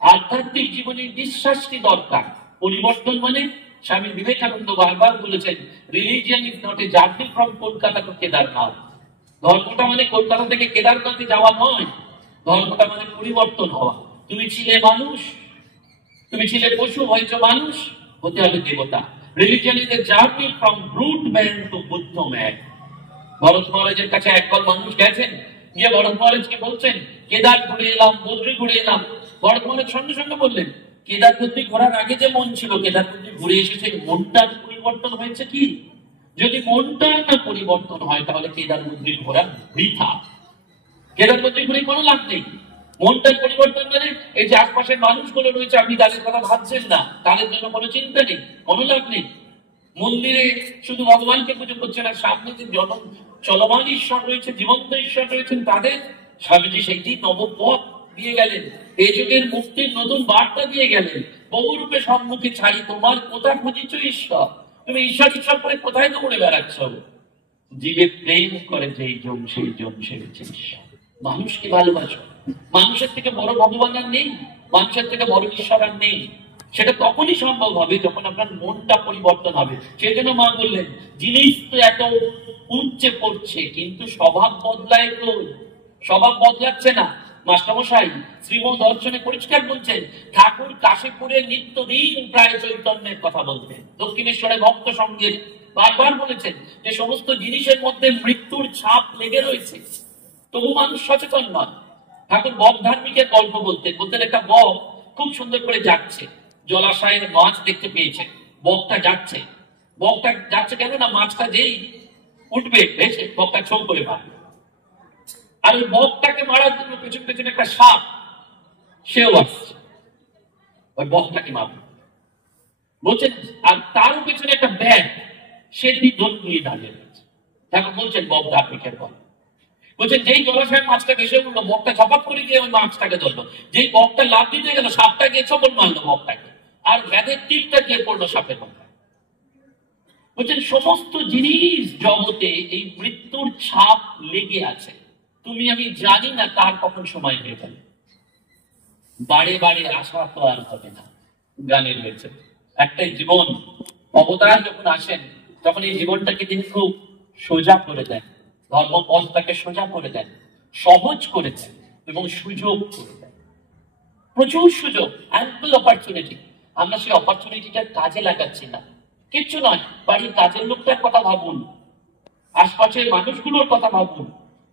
আধ্যাত্মিক জীবনে বিশ্বাসটি দরকার। পরিবর্তন মানে স্বামী বিবেকানন্দ বারবার বলেছেন, religion is not a journey from Kolkata to Kedarnath. ধর্মটা মানে কলকাতা থেকে কেদারনাথে যাওয়া নয়, ধর্মটা মানে পরিবর্তন হওয়া। তুমি ছিলে মানুষ, তুমি ছিলে পশু, হয়েছ মানুষ, হতে হবে দেবতা। Religion is a journey from brute man to Buddha man. Bharat মহারাজের কাছে একবার মানুষ গেছেন, গিয়ে ভরত মহারাজকে বলছেন, কেদার ঘুরে এলাম, বদ্রী ঘুরে এলাম। ভরত মহারাজ সঙ্গে সঙ্গে বললেন, কেদার বদ্রী ঘোরার আগে যে মন ছিল, কেদার বদ্রী ঘুরে এসেছে, মনটার পরিবর্তন হয়েছে কি? যদি মনটা না পরিবর্তন হয় তাহলে কেদার বদ্রী ঘোরা বৃথা। কেদার বদ্রী ঘুরে কোনো লাভ নেই। মনটার পরিবর্তন মানে এই যে আশপাশের মানুষগুলো রয়েছে, আপনি তাদের কথা ভাবছেন না, তাদের জন্য কোনো চিন্তা নেই, কোনো লাভ নেই। মন্দিরে শুধু ভগবানকে পুজো করছে না, সামনে যে চলমান ঈশ্বর রয়েছে, জীবন্ত ঈশ্বর রয়েছেন, তাদের স্বামীজি সেইটি নবপথ দিয়ে গেলেন, এই যুগের মুক্তির নতুন বার্তা দিয়ে গেলেন। বহুরূপে সম্মুখে ছাড়ি তোমার, কোথা খুঁজিছ ঈশ্বর? তুমি ঈশ্বর ঈশ্বর করে কোথায় দৌড়ে বেড়াচ্ছ? জীবে প্রেম করে যেই জন, সেই জন সেরেছে ঈশ্বর। মানুষকে ভালোবাসো, মানুষের থেকে বড় ভগবান আর নেই, মানুষের থেকে বড় ঈশ্বর আর নেই। সেটা তখনই সম্ভব হবে যখন আপনার মনটা পরিবর্তন হবে। সেই জন্য মা বললেন, জিনিস তো এত উচ্চে পড়ছে, কিন্তু স্বভাব বদলায় তো, স্বভাব বদলাচ্ছে না। মাস্টারমশাই শ্রীমদ দর্শনে পরিষ্কার বলছেন, ঠাকুর কাশীপুরে নিত্যদিন প্রায় চৈতন্যের কথা বলতেন। দক্ষিণেশ্বরে ভক্ত সঙ্গের বারবার বলেছেন যে সমস্ত জিনিসের মধ্যে মৃত্যুর ছাপ লেগে রয়েছে, তবু মানুষ সচেতন নয়। ঠাকুর বক ধার্মিকের গল্প বলতেন, একটা বক খুব সুন্দর করে যাচ্ছে, জলাশয়ের মাছ দেখতে পেয়েছে, বকটা যাচ্ছে কেন না, মাছটা যেই উঠবে ভেসে, বকটা ছোঁ করে মারবে। আর ওই বকটাকে মারার জন্য পেছন পেছনে একটা সাপ, সেও আসছে, ওই বকটাকে মারবে বলছেন। আর তার পেছনে একটা ব্যাগ, সে দোল দিয়ে দাঁড়িয়ে রয়েছে। ঠাকুর বলছেন বক ধার্মিকের গল্প বলছেন, যেই জলাশয়ের মাছটা ভেসে উঠলো, বকটা ঝপাত করে গিয়ে ওই মাছটাকে ধরলো। যেই বকটা লাফ দিতে গেল, সাপটা গিয়ে ছবল মারলো বকটাকে, আর ব্যাগের টিপটা গিয়ে পড়লো সাপের মাথায়। বলছেন সমস্ত জিনিস জগতে এই মৃত্যুর ছাপ লেগে আছে, তুমি আমি জানি না কার কখন সময় হয়ে গেল। বারে বারে আসা তো আর হবে না। গানে রয়েছে, একটাই জীবন, অবতার যখন আসেন তখন এই জীবনটাকে তিনি খুব সোজা করে দেন, ধর্মপথটাকে সোজা করে দেন, সহজ করে দেন এবং সুযোগ করে দেন। প্রচুর সুযোগ, অ্যাম্পল অপরচুনিটি। আমরা সেই অপরচুনিটিটা কাজে লাগাচ্ছি না। কিচ্ছু নয়, বাড়ির কাজের লোকটার কথা ভাবুন, আশপাশের মানুষগুলোর কথা ভাবুন,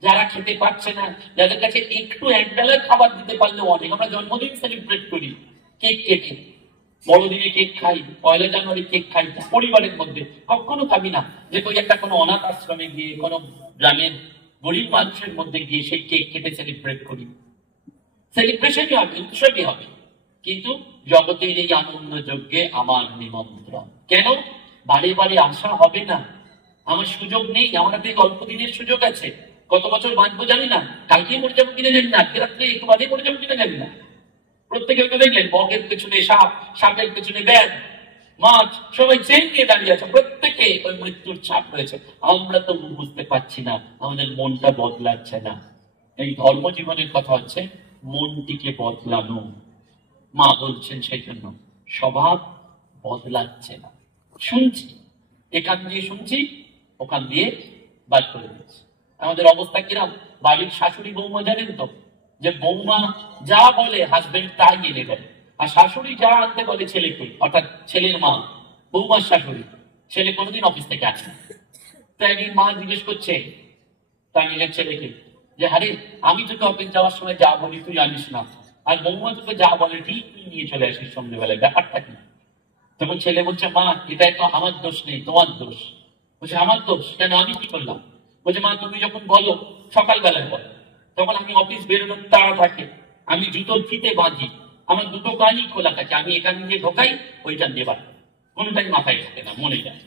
যারা খেতে পাচ্ছে না, যাদের কাছে একটু একবেলার খাবার দিতে পারলেও অনেক। আমরা জন্মদিন সেলিব্রেট করি, কেক কেটে, বড়দিনে কেক খাই, 1 জানুয়ারি কেক খাই পরিবারের মধ্যে। কখনো ভাবি না যে ওই একটা কোনো অনাথ আশ্রমে গিয়ে, কোনো গ্রামের গরিব মানুষের মধ্যে গিয়ে সেই কেক কেটে সেলিব্রেট করি। সেলিব্রেশনই হবে, উৎসবই হবে, কিন্তু জগতের এই আনন্দ যজ্ঞে আমার নিমন্ত্রণ। কেন? বারে বারে আসা হবে না, আমার সুযোগ নেই। আমার হাতে অল্প দিনের সুযোগ আছে, কত বছর বাঁচবো জানি না, কালকে মরে যাবো কিনা জানি না, আজকে রাত্রে একটু বাদে মরে যাবো কিনা জানি না। প্রত্যেকে দেখলেন, বকের পেছনে সাপ, সাপের পেছনে ব্যাগ, মাছ, সবাই চেন নিয়ে দাঁড়িয়ে আছে, প্রত্যেকে ওই মৃত্যুর ছাপ রয়েছে। আমরা তো বুঝতে পারছি না, আমাদের মনটা বদলাচ্ছে না। এই ধর্মজীবনের কথা হচ্ছে মনটিকে বদলানো। মা বলছেন সেই জন্য স্বভাব বদলাচ্ছে না। শুনছি, এখান দিয়ে শুনছি, ওখান দিয়ে বাদ করে দিচ্ছি। আমাদের অবস্থা কিরাম? বাড়ির শাশুড়ি বৌমা জানেন তো, যে বৌমা যা বলে হাজবেন্ড তাই এনে দেয়, আর শাশুড়ি যা আনতে বলে ছেলেকে, অর্থাৎ ছেলের মা, বৌমার শাশুড়ি, ছেলে কোনোদিন অফিস থেকে আসে না। তাই একদিন মা জিজ্ঞেস করছে তার নিজের ছেলেকে যে, আরে আমি তোকে অফিস যাওয়ার সময় যা বলি তুই আনিস না, আর বৌমা তোকে যা বলে ঠিক তুই নিয়ে চলে আসিস সন্ধ্যেবেলায়, ব্যাপারটা কি? তখন ছেলে বলছে, মা এটাই তো আমার দোষ নেই, তোমার দোষ। বলছে আমার দোষ কেন, আমি কি করলাম? বলছে, মা তুমি যখন বলো সকালবেলায় বলো, তখন আমি অফিস বেরোনোর তাড়া থাকে, আমি জুতোর ফিতে বাঁধি, আমার দুটো কানই খোলা থাকে, আমি এখান দিয়ে ঢোকাই, ওইখান দিয়ে বার, কোনোটাই মাথায় থাকে না, মনে যায়।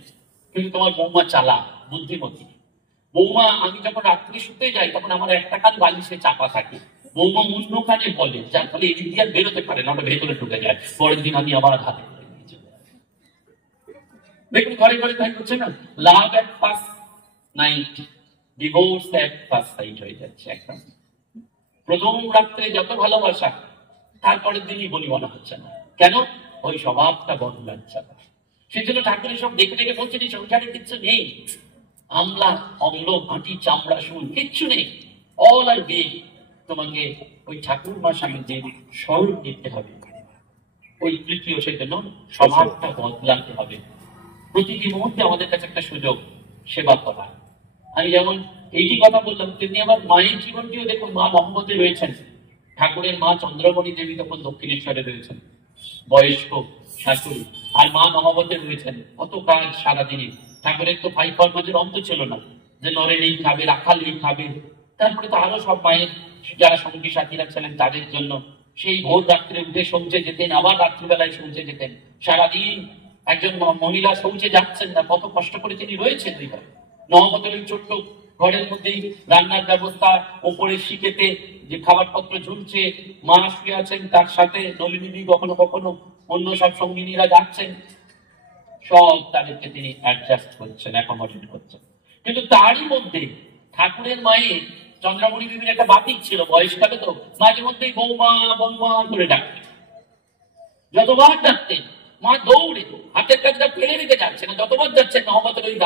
কিন্তু তোমার বৌমা চালাক, বুদ্ধিমতী। বৌমা, আমি যখন রাত্রে শুতে যাই তখন আমার একটা কান বালিশে চাপা থাকে, বৌমা অন্য কানে বলে, যার ফলে এদিক দিয়ে আর বেরোতে পারে না, ওটা ভেতরে ঢুকে যায়। পরের দিন আমি আবার হাতে করে নিয়ে চলে আসি। দেখুন ঘরে ঘরে তাই হচ্ছে না, love at first night, divorce at first sight হয়ে যাচ্ছে একদম। প্রথম রাত্রে যত ভালোবাসা, তারপরের দিনই বলি মনে হচ্ছে না। কেন? ওই স্বভাবটা বদলাচ্ছে না। সেই জন্য ঠাকুরের সব দেখে দেখে বলছেন এই সংসারে কিচ্ছু নেই, আমলা অম্ল মাটি চামড়া শুন কিচ্ছু নেই, অল আর বে। তোমাকে ওই ঠাকুর মা স্বামীজির স্বরূপ নিতে হবে, ওই তৃতীয়। সেই জন্য স্বভাবটা বদলাতে হবে। প্রতিটি মুহূর্তে আমাদের কাছে একটা সুযোগ সেবা করা। আমি যেমন এইটি কথা বললাম, তেমনি আবার মায়ের জীবনটিও দেখুন। মা মহম্মদে রয়েছেন, ঠাকুরের মা চন্দ্রমণি দেবী তখন দক্ষিণেশ্বরে রয়েছেন, বয়স্ক শাশুড়ি। আর মা মহাবতে রয়েছেন, কত কাজ সারাদিনে। ঠাকুরের তো ভাই কর্মজের অন্ত ছিল না, যে নরেন এই খাবে, রাখাল এই খাবে। তারপরে তো আরো সব মায়ের যারা সঙ্গী সাথীরা ছিলেন তাদের জন্য সেই ভোর রাত্রে উঠে শৌচে যেতেন, আবার রাত্রিবেলায় শৌচে যেতেন। সারাদিন একজন মহিলা শৌচে যাচ্ছেন না, কত কষ্ট করে তিনি রয়েছেন ওই ঘরে। নহবতের ওই ছোট্ট ঘরের মধ্যেই রান্নার ব্যবস্থা, ওপরে শিখেতে যে খাবার পত্র ঝুলছে, মা শুয়ে আছেন, তার সাথে নলিনী কখনো কখনো অন্য সব সঙ্গিনীরা যাচ্ছেন, সব তাদেরকে তিনি অ্যাডজাস্ট করছেন, অ্যাকোমোডেট করছেন। কিন্তু তারই মধ্যে ঠাকুরের মায়ের চন্দ্রমণি দেবীর একটা বাতিক ছিল, বয়সকালে তো মাঝে মধ্যেই বৌমা বৌমা করে ডাকতেন। যতবার ডাকতেন মা দৌড়ে, হাতের কাজটা ফেলে রেখে যাচ্ছে না, যতবার যাচ্ছেন নহবতের ওই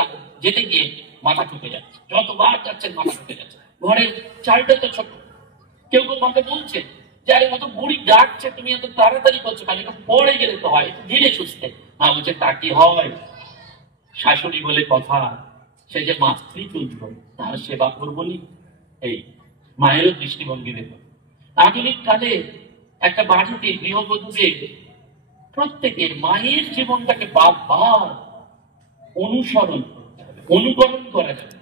যেতে গিয়ে মাথা ঠুকে যাচ্ছে, যতবার যাচ্ছেন মাথা ঠুকে যাচ্ছে। ঘরের চালটা তো ছোট, কেউ কেউ মাকে বলছে যে আরে মতো বুড়ি ডাকছে, তুমি এত তাড়াতাড়ি করছো কেন, একটু পড়ে গেলে তো হয়, ধীরে সুস্থে। মা বলছে তা কি হয়, শাশুড়ি বলে কথা, সে যে মাতৃ তুল্য, তার সেবা করবনি। এই মায়েরও দৃষ্টিভঙ্গি দেখুন। আধুনিক কালে একটা বাড়িতে গৃহবধূকে প্রত্যেকের মায়ের জীবনটাকে বারবার অনুসরণ করতে হবে, অনুকরণ করা যাবে,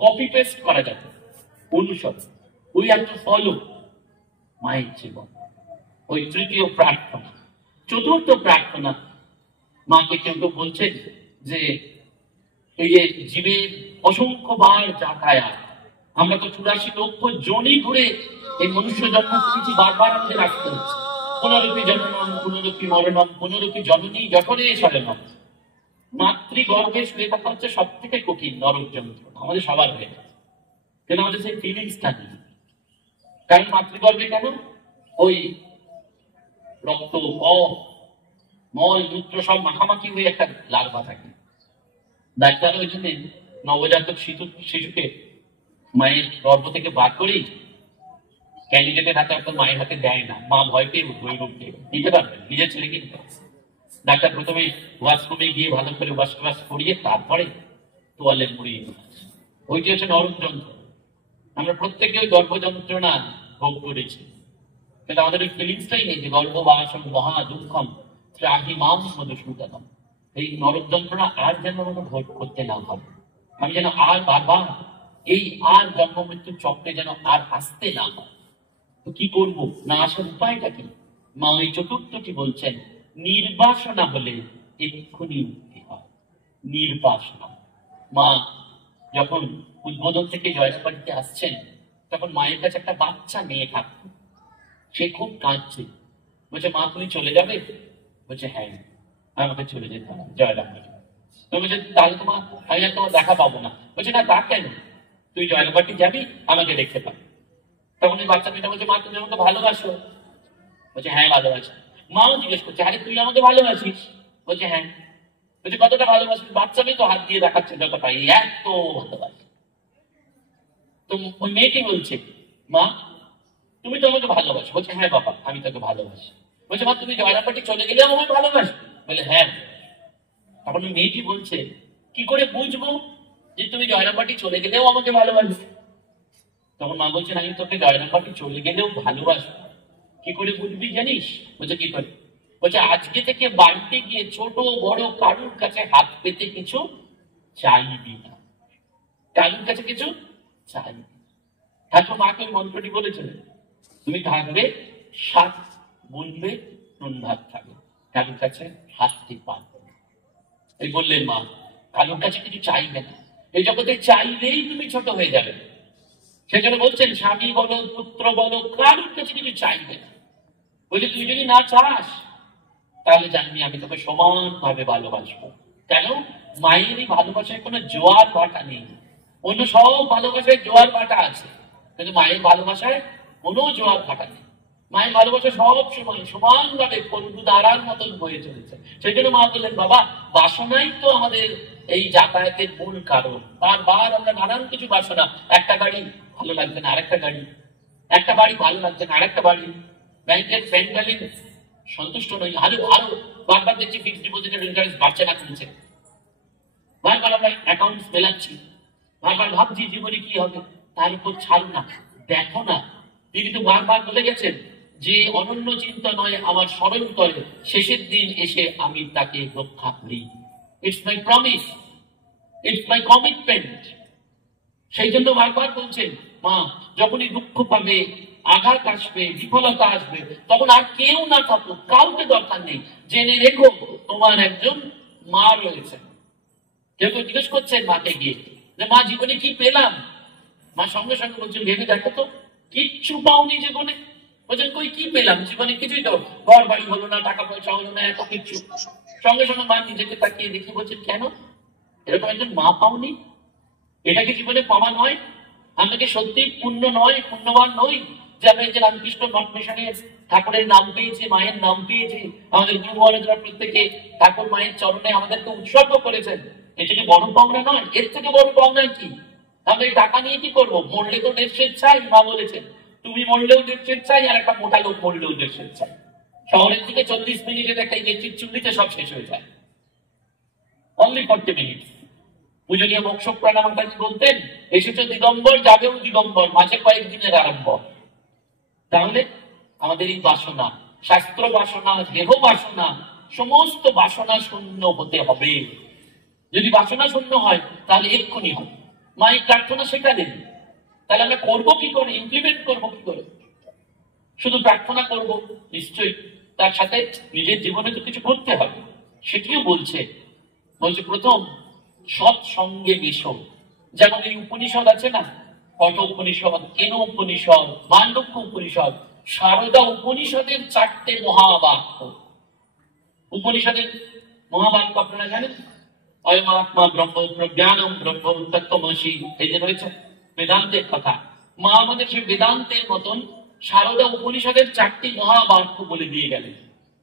কপি পেস্ট করা যাবে, অনুসরণ। উই হ্যাভ টু ফলো মায়ের জীবন। ওই তৃতীয় প্রার্থনা। চতুর্থ প্রার্থনা, মাকে কেউ কেউ বলছেন যে এই যে জীবের অসংখ্য বার যাতায়াত, আমরা তো 84 লক্ষ জনই ঘুরে এই মনুষ্য জন্ম করেছি, বারবার আমাদের আসতে হচ্ছে। পুনরূপী জন্মম পুনরূপী মরণম পুনরূপী জননী জঠরে শরণম। মাতৃগর্ভে শুয়ে থাকা হচ্ছে সব থেকে কঠিন নরক যন্ত্রণা, আমাদের সবার হয়ে গেছে। কিন্তু আমাদের সেই ফিলিংসটা নেই। কারণ মাতৃগর্ভে কেন, ওই রক্ত মল মূত্র সব মাখামাখি হয়ে একটা লার্ভা থাকে। ডাক্তার ওই জন্য নবজাতক শিশুকে মায়ের গর্ভ থেকে বার করেই ক্যান্ডিডেটের হাতে আপনার মায়ের হাতে দেয় না, মা ভয় পেয়ে ওই রূপ দিতে পারবেন, নিজের ছেলেকে দিতে পারবে। ডাক্তার প্রথমে ওয়াশরুমে গিয়ে ভালো করে ওয়াশ করিয়ে তারপরে তোয়ালে মুড়িয়ে নিয়ে আসে। ওইটি হচ্ছে নরক যন্ত্রণা। আমরা প্রত্যেকে ওই গর্ভ যন্ত্রণা ভোগ করেছি, কিন্তু আমাদের ওই ফিলিংসটাই নেই যে গর্ভবাসম মহা দুঃখম ত্রাহি মাম মধুসূদনম। এই নরক যন্ত্রণা আর যেন আমরা ভোগ করতে না হয়, আমি যেন আর বারবার এই আর জন্ম মৃত্যুর চক্রে যেন আর আসতে না হয়। তো কি করবো, না আসার উপায়টা কি? মা ওই চতুর্থটি বলছেন, নির্বাসনা হলে এক্ষুনি মুক্তি হয়। নির্বাসনা। মা যখন উদ্বোধন থেকে জয়রাবাড়িতে আসছেন, তখন মায়ের কাছে একটা বাচ্চা মেয়ে থাকতো, সে খুব কাঁদছে। বলছে মা তুমি চলে যাবে? বলছে হ্যাঁ, আমাকে চলে যেতে হবে জয়রাবাড়ি। তুমি বলছে তাহলে তোমার আমি আর তোমার দেখা পাবো না। বলছে না তা কেন, তুই জয়রাবাড়ি যাবি, আমাকে দেখতে পাবি। তখন ওই বাচ্চা মেয়েটা বলছে মা তুমি আমাকে ভালোবাসো? বলছে হ্যাঁ ভালোবাসি। মাও জিজ্ঞেস করছে আরে তুই আমাকে ভালোবাসিস? বলছে হ্যাঁ। বলছে কতটা ভালোবাসিস? বাচ্চা মেয়ে তো হাত দিয়ে দেখাচ্ছে যতটা, এত ভালোবাসি। তো ওই মেয়েটি বলছে মা তুমি তো আমাকে ভালোবাসো? বলছে হ্যাঁ বাবা আমি তোকে ভালোবাসি। বলছে মা তুমি জয়রাবাড়ি চলে গেলে আমাকে ভালোবাসো? বলে হ্যাঁ। তখন ওই মেয়েটি বলছে কি করে বুঝবো যে তুমি জয়রাবাড়ি চলে গেলেও আমাকে ভালোবাসো? তখন মা বলছেন আমি তোকে জয়রাবাড়ি চলে গেলেও ভালোবাসবো। কি করে বুঝবি জানিস? বলছে কি করে? বলছে আজকে থেকে বাড়িতে গিয়ে ছোট বড় কারুর কাছে হাত পেতে কিছু চাইবি না, কারুর কাছে কিছু চাইবি। ঠাকুর মাকে মন্ত্রটি বলেছিলেন তুমি থাকবে সাত, বলবে নুন ভাত খাবে, কারুর কাছে হাতটি পাবে না। এই বললেন মা, কারুর কাছে কিছু চাইবে না। এই জগতে চাইলেই তুমি ছোট হয়ে যাবে, সেখানে বলছেন স্বামী বলো, পুত্র বলো, কারোর কাছে কিছু চাইবে না। বলছে তুই যদি না চাস তাহলে জানবি আমি তোকে সমানভাবে ভালোবাসবো। কেন? মায়েরই ভালোবাসায় কোনো জোয়ার ভাটা নেই। অন্য সব ভালোবাসায় জোয়ার ভাটা আছে, কিন্তু মায়ের ভালোবাসায় কোনো জোয়ার ভাটা নেই। মায়ের ভালোবাসা সব সময় সমানভাবে পন্ডু ধারার মতন বয়ে চলেছে। সেই জন্য মা বললেন, বাবা বাসনাই তো আমাদের এই যাতায়াতের মূল কারণ। বারবার আমরা নানান কিছু বাসনা, একটা গাড়ি ভালো লাগছে না আরেকটা গাড়ি, একটা বাড়ি ভালো লাগছে না আরেকটা বাড়ি, ব্যাংকের ব্যাংক ব্যালেন্স সন্তুষ্ট নই, আরো আরো বারবার দেখছি ফিক্সড ডিপোজিটের ইন্টারেস্ট বাড়ছে না কমছে, বারবার আমরা অ্যাকাউন্ট মেলাচ্ছি, বারবার ভাবছি জীবনে কি হবে। তার উপর ছাড় না, দেখো না, তিনি তো বারবার বলে গেছেন যে অনন্য চিন্তা নয় আমার স্মরণ করে, শেষের দিন এসে আমি তাকে রক্ষা করি। It's my promise, it's my commitment. সেই জন্য বারবার বলছেন, মা যখনই দুঃখ পাবে, আঘাত আসবে, বিফলতা আসবে, তখন আর কেউ না থাকুক, কাউকে দরকার নেই, জেনে রেখো তোমার একজন মা রয়েছে। কেউ কেউ জিজ্ঞেস করছেন মাকে গিয়ে যে মা জীবনে কি পেলাম? মা সঙ্গে সঙ্গে বলছেন, ভেবে দেখো তো, কিচ্ছু পাওনি জীবনে। বলছেন কই কি পেলাম জীবনে? কিছুই তো, ঘর বাড়ি হলো না, টাকা পয়সা হলো না, এত কিছু। সঙ্গে সঙ্গে মা নিজেকে তাকিয়ে দেখে বলছেন, কেন এরকম একজন মা পাওনি? এটা কি জীবনে পাওয়া নয়? আমরা কি সত্যি পুণ্য নয়, পুণ্যবান নই যে আমরা এই যে রামকৃষ্ণ মঠ মিশনের ঠাকুরের নাম পেয়েছি, মায়ের নাম পেয়েছি, আমাদের গুরু মহারাজরা প্রত্যেকে ঠাকুর মায়ের চরণে আমাদেরকে উৎসর্গ করেছেন? এটা কি বড় পাওনা নয়? এর থেকে বড় পাওনা কি? আমরা এই টাকা নিয়ে কি করবো? মরলে তো দেশ স্বেচ্ছায়, মা বলেছেন, তুমি মরলেও দেশ স্বেচ্ছায়, আর একটা মোটা লোক মরলেও দেশ স্বেচ্ছায়। শহরের থেকে 40 মিনিটের একটা ইলেকট্রিক চুল্লিতে সব শেষ হয়ে যায়, অনলি 40 মিনিট। পূজনীয় মোক্ষ প্রাণামাতাজি বলতেন, এসেছো দিগম্বর, যাবেও দিগম্বর, মাঝে কয়েকদিনের আরম্ভ। তাহলে আমাদের এই বাসনা, শাস্ত্র বাসনা, দেহ বাসনা, সমস্ত বাসনা শূন্য হতে হবে। যদি বাসনা শূন্য হয় তাহলে এক্ষুনি হয়। মা এই প্রার্থনা শেখালেন, তাহলে আমরা করবো কি করে, ইমপ্লিমেন্ট করবো কি করে? শুধু প্রার্থনা করবো? নিশ্চয়ই তার সাথে নিজের জীবনে তো কিছু করতে হবে। সেটিও বলছে প্রথম সৎসঙ্গে মেশো। যেমন এই উপনিষদ আছে না, কঠ উপনিষদ, কেন উপনিষদ, মান্ডক্য উপনিষদ, সারদা উপনিষদের 4টে মহাবাক্য। উপনিষদের মহাবাক্য আপনারা জানেন, অয়মাত্মা ব্রহ্ম, প্রজ্ঞানম ব্রহ্ম, তত্ত্বমসি, এই যে রয়েছে বেদান্তের কথা। মা আমাদের সেই বেদান্তের মতন সারদা উপনিষদের 4টি মহাবাক্য বলে দিয়ে গেলেন।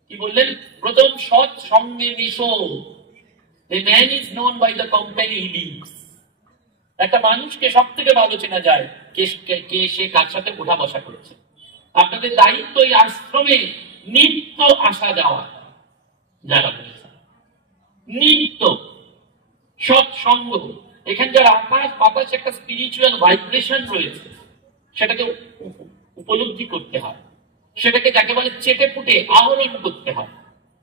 কি বললেন? প্রথম সৎসঙ্গে মেশো। A man is known by the company he leaves. একটা মানুষকে সব থেকে ভালো চেনা যায় কে সে কার সাথে ওঠা বসা করেছে। আপনাদের দায়িত্ব এই আশ্রমে নিত্য আসা যাওয়া, যারা নিত্য সৎসঙ্গ। এখানে যারা আকাশ বাতাস একটা স্পিরিচুয়াল ভাইব্রেশন রয়েছে, সেটাকে উপলব্ধি করতে হয়, সেটাকে যাকে বলে চেটে ফুটে আহরণ করতে হয়।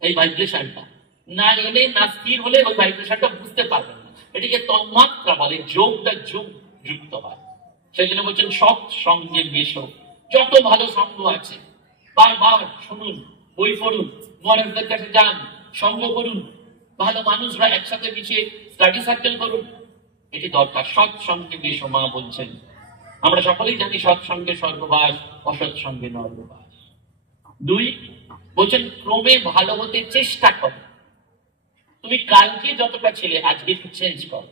এই ভাইব্রেশনটা না এলে, না স্থির হলে ওই ভাইব্রেশনটা বুঝতে পারবেন না। এটিকে তন্মাত্রা বলে, যোগটা যোগ যুক্ত হয়। সেই জন্য বলছেন সৎসঙ্গে মেশো। যত ভালো সঙ্গ আছে বারবার শুনুন, বই পড়ুন, মহারাজদের কাছে যান, সঙ্গ করুন, ভালো মানুষরা একসাথে মিশে স্টাডি সার্কেল করুন, এটি দরকার। সৎসঙ্গে মেশো মা বলছেন। আমরা সকলেই জানি সৎসঙ্গে স্বর্গবাস, অসৎসঙ্গে নরকবাস। 2 বলছেন ক্রমে ভালো হতে চেষ্টা করো। তুমি কালকে যতটা ছিলে আজকে একটু চেঞ্জ করো।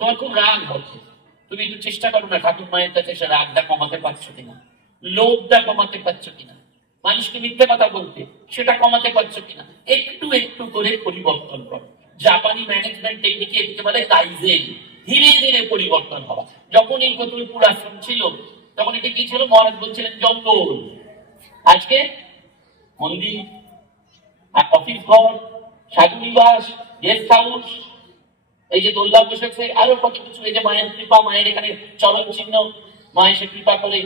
তোমার খুব রাগ হচ্ছে, তুমি একটু চেষ্টা করো না ঠাকুর মায়ের কাছে সে রাগটা কমাতে পারছো কিনা, লোভটা কমাতে পারছো কিনা, মানুষকে মিথ্যে কথা বলতে সেটা কমাতে পারছো কিনা। একটু একটু করে পরিবর্তন করো। জাপানি ম্যানেজমেন্ট টেকনিকে এটিকে বলে কাইজেন, ধীরে ধীরে পরিবর্তন হওয়া। যখন এই কতুলপুর আশ্রম ছিল তখন এটি কি ছিল? মহারাজ বলছিলেন জঙ্গল। আজকে মন্দির, অফিস ঘর, সাধু নিবাস, গেস্ট হাউস, এই যে দোল্লা বসেছে, আরো কত কিছু। এই যে মায়ের কৃপা, মায়ের এখানে চরণ চিহ্ন, মা এসে কৃপা করে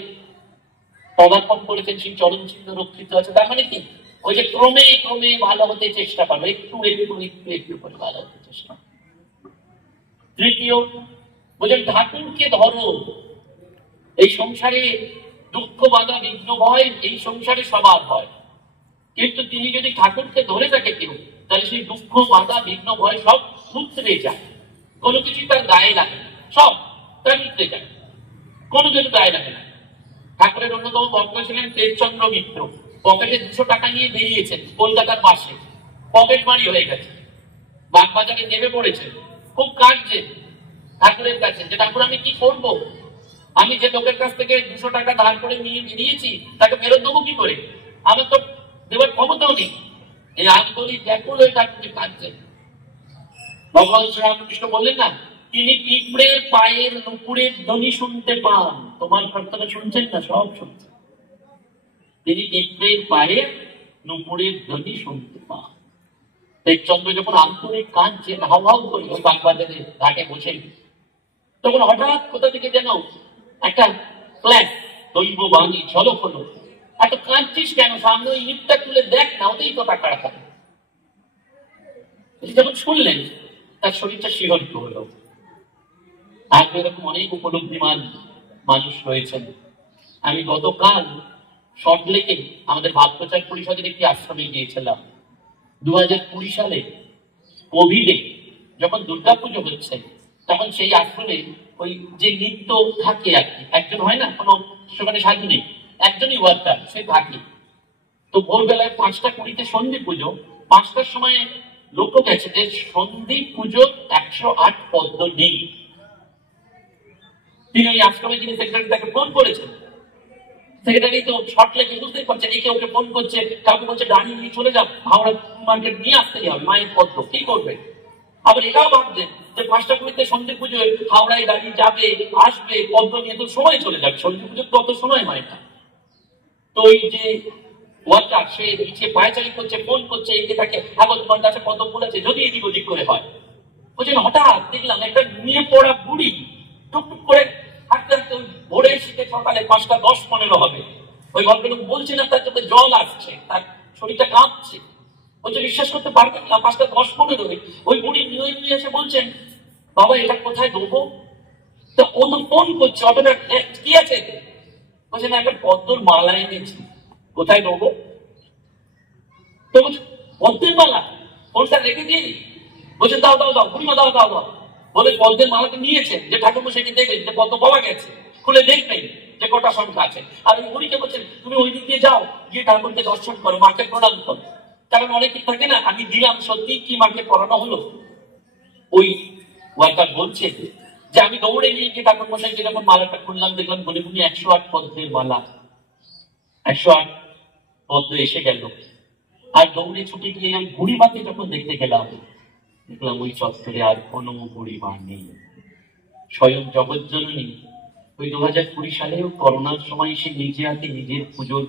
পদার্পণ করেছেন, সেই চরণ চিহ্ন রক্ষিত আছে। তার মানে কি? ওই যে ক্রমে ক্রমে ভালো হতে চেষ্টা করবে, একটু একটু একটু একটু করে ভালো হতে চেষ্টা। 3 বলছেন ঠাকুরকে ধরো। এই সংসারে দুঃখ বাধা বিঘ্ন ভয় এই সংসারে সবার হয়, কিন্তু তিনি যদি ঠাকুরকে ধরে থাকে কেউ, তাহলে সেই দুঃখ বাধা বিঘ্ন ভয় সব উতরে যায়, কোনো কিছু তার গায়ে লাগে না, সব তার উতরে যায়। কোনো কিছু গায়ে লাগে না। ঠাকুরের অন্যতম ভক্ত ছিলেন দেবচন্দ্র মিত্র। পকেটে 200 টাকা নিয়ে বেরিয়েছেন কলকাতার বাসে, পকেট মারি হয়ে গেছে, বাগবাজারে নেমে পড়েছে, খুব কাঁদছে ঠাকুরের কাছে যে ঠাকুর আমি কি করব, আমি যে লোকের কাছ থেকে 200 টাকা ধার করে নিয়ে বেরিয়েছি তাকে ফেরত দেবো কি করে, আমার তো দেওয়ার ক্ষমতাও নেই। এই আন্তরিক ব্যাকুল হয়ে ঠাকুরকে কাঁদছেন। ভগবান শ্রীরামকৃষ্ণ বললেন না, তিনি পিঁপড়ের পায়ের নুপুরের ধ্বনি শুনতে পান। তোমার প্রার্থনা শুনছেন না, সব শুনছেন। তিনি পিঁপড়ের পায়ের নুপুরের ধ্বনি শুনতে পান। চন্দ্র যখন আন্তরিক কাঁদছেন হাউ হাউ করে ওই বাগবাজারে ঘাটে বসে, তখন হঠাৎ কোথা থেকে যেন একটা ফ্ল্যাশ, দৈব বাণী ঝলক হলো, এত কাঁদছিস কেন, সামনে ওই ইটটা তুলে দেখ না, ওতেই তো টাকা রাখা। যখন শুনলেন তার শরীরটা শিহরিত হলো। আর এরকম অনেক উপলব্ধিমান মানুষ রয়েছেন। আমি গতকাল সল্টলেকে আমাদের ভাবপ্রচার পরিষদের একটি আশ্রমে গিয়েছিলাম। 2020 সালে কোভিডে যখন দুর্গাপুজো হচ্ছে, তখন সেই আশ্রমে ওই যে নিত্য থাকে আর কি, একজন হয় না, কোনো সেখানে সাধু নেই, একজনই ওয়ার্কার, সে থাকে। তো ভোরবেলায় 5টা 20-তে সন্ধি পুজো, 5টার সময় লক্ষ্য গেছে যে সন্ধি পুজোর 108 পদ্ম নেই। তিনি ওই আশ্রমে যিনি সেক্রেটারি তাকে ফোন করেছেন। সেক্রেটারি তো শর্ট লেগে বুঝতেই পারছেন, একে ওকে ফোন করছে, কাউকে বলছে গাড়ি নিয়ে চলে যাও, হাওড়া মার্কেট নিয়ে আসতেই হবে মায়ের পদ্ম, কি করবে। আবার এটাও ভাবছেন যে 5টা 20-তে সন্ধি পুজোয় হাওড়ায় গাড়ি যাবে আসবে, পদ্ম নিয়ে তো সময় চলে যাবে, সন্ধি পুজোর কত সময় হয় না। তো ওই যে ওয়ার্কার সে নিচে পায়চারি করছে, ফোন করছে, একে তাকে আগত তোমার কাছে পদ্ম ফুল আছে, যদি এদিক ওদিক করে হয়। বলছেন হঠাৎ দেখলাম একটা নিয়ে পড়া বুড়ি টুকটুক করে হাঁটতে হাঁটতে ওই ভোরের শীতে সকালে 5টা 10-15 হবে, ওই ভদ্রলোক বলছে না তার চোখে জল আসছে, তার শরীরটা কাঁপছে। বলছে বিশ্বাস করতে পারবেন না, 5টা 10-15 ওই বুড়ি নিয়ে এসে বলছেন বাবা এটা কোথায় দেবো। তা ও তো ফোন করছে, অতটা কি আছে, বলছে না একটা পদ্মর মালা এনেছি, কোথায় দেবো। তো বলছে পদ্মের মালা, ফোনটা রেখে দিয়ে, বলছে দাও দাও দাও বুড়িমা, দাও দাও দাও, বলে পদ্মের মালাটা নিয়েছেন, যে ঠাকুর সেটি দেখলেন যে পদ্ম পাওয়া গেছে, খুলে দেখবেন যে কটা সংখ্যা আছে। আর ওই বুড়িকে বলছেন তুমি ওই দিক দিয়ে যাও, গিয়ে ঠাকুরকে দর্শন করো, মাকে প্রণাম করো। কারণ অনেকে থাকে না, আমি দিলাম সত্যি কি মাকে পড়ানো হলো। ওই ওয়ার্কার বলছে যে আমি দৌড়ে গিয়ে গিয়ে ঠাকুর মশাইকে যখন মালাটা খুললাম, দেখলাম বলে উনি 108 পদ্মের মালা, 108 পদ্ম এসে গেল। আর দৌড়ে ছুটে গিয়ে আমি বুড়িমাকে যখন দেখতে গেলাম, দেখলাম ওই চত্বরে আর কোনো বুড়িমা নেই, স্বয়ং জগৎজননী। ওই 2020 সালেও করোনার সময় সে নিজে হাতে নিজের পুজোর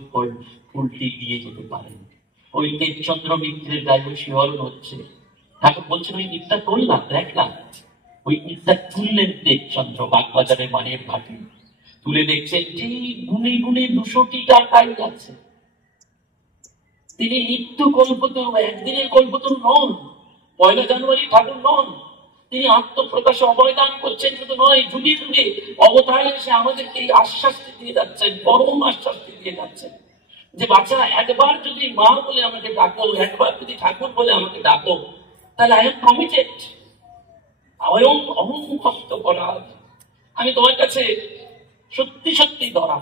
ফুলটি দিয়ে যেতে পারেন। ওই দেবচন্দ্র মিত্রের গায়ে শিহরণ হচ্ছে। ঠাকুর বলছেন ওই ইটটা তুললাম, দেখলাম ওই ইটটা তুললেন দেবচন্দ্র বাগবাজারের মানের ঘাটে, তুলে দেখছেন ঠিক গুনে গুনে 200টি টাকাই আছে। তিনি নিত্য কল্পতরু, একদিনের কল্পতরু নন, 1 জানুয়ারি ঠাকুর নন। তিনি আত্মপ্রকাশে অবয়দান করছেন, শুধু নয় যুগে যুগে অবতারে এসে আমাদেরকে এই আশ্বাসটি দিয়ে যাচ্ছেন, পরম আশ্বাসটি দিয়ে যাচ্ছেন যে বাচ্চা একবার যদি মা বলে আমাকে ডাকো, একবার যদি ঠাকুর বলে আমাকে ডাকো, তাহলে আই এম কমিটেড, অহং ভক্ত করা, আমি তোমার কাছে সত্যি সত্যি ধরা।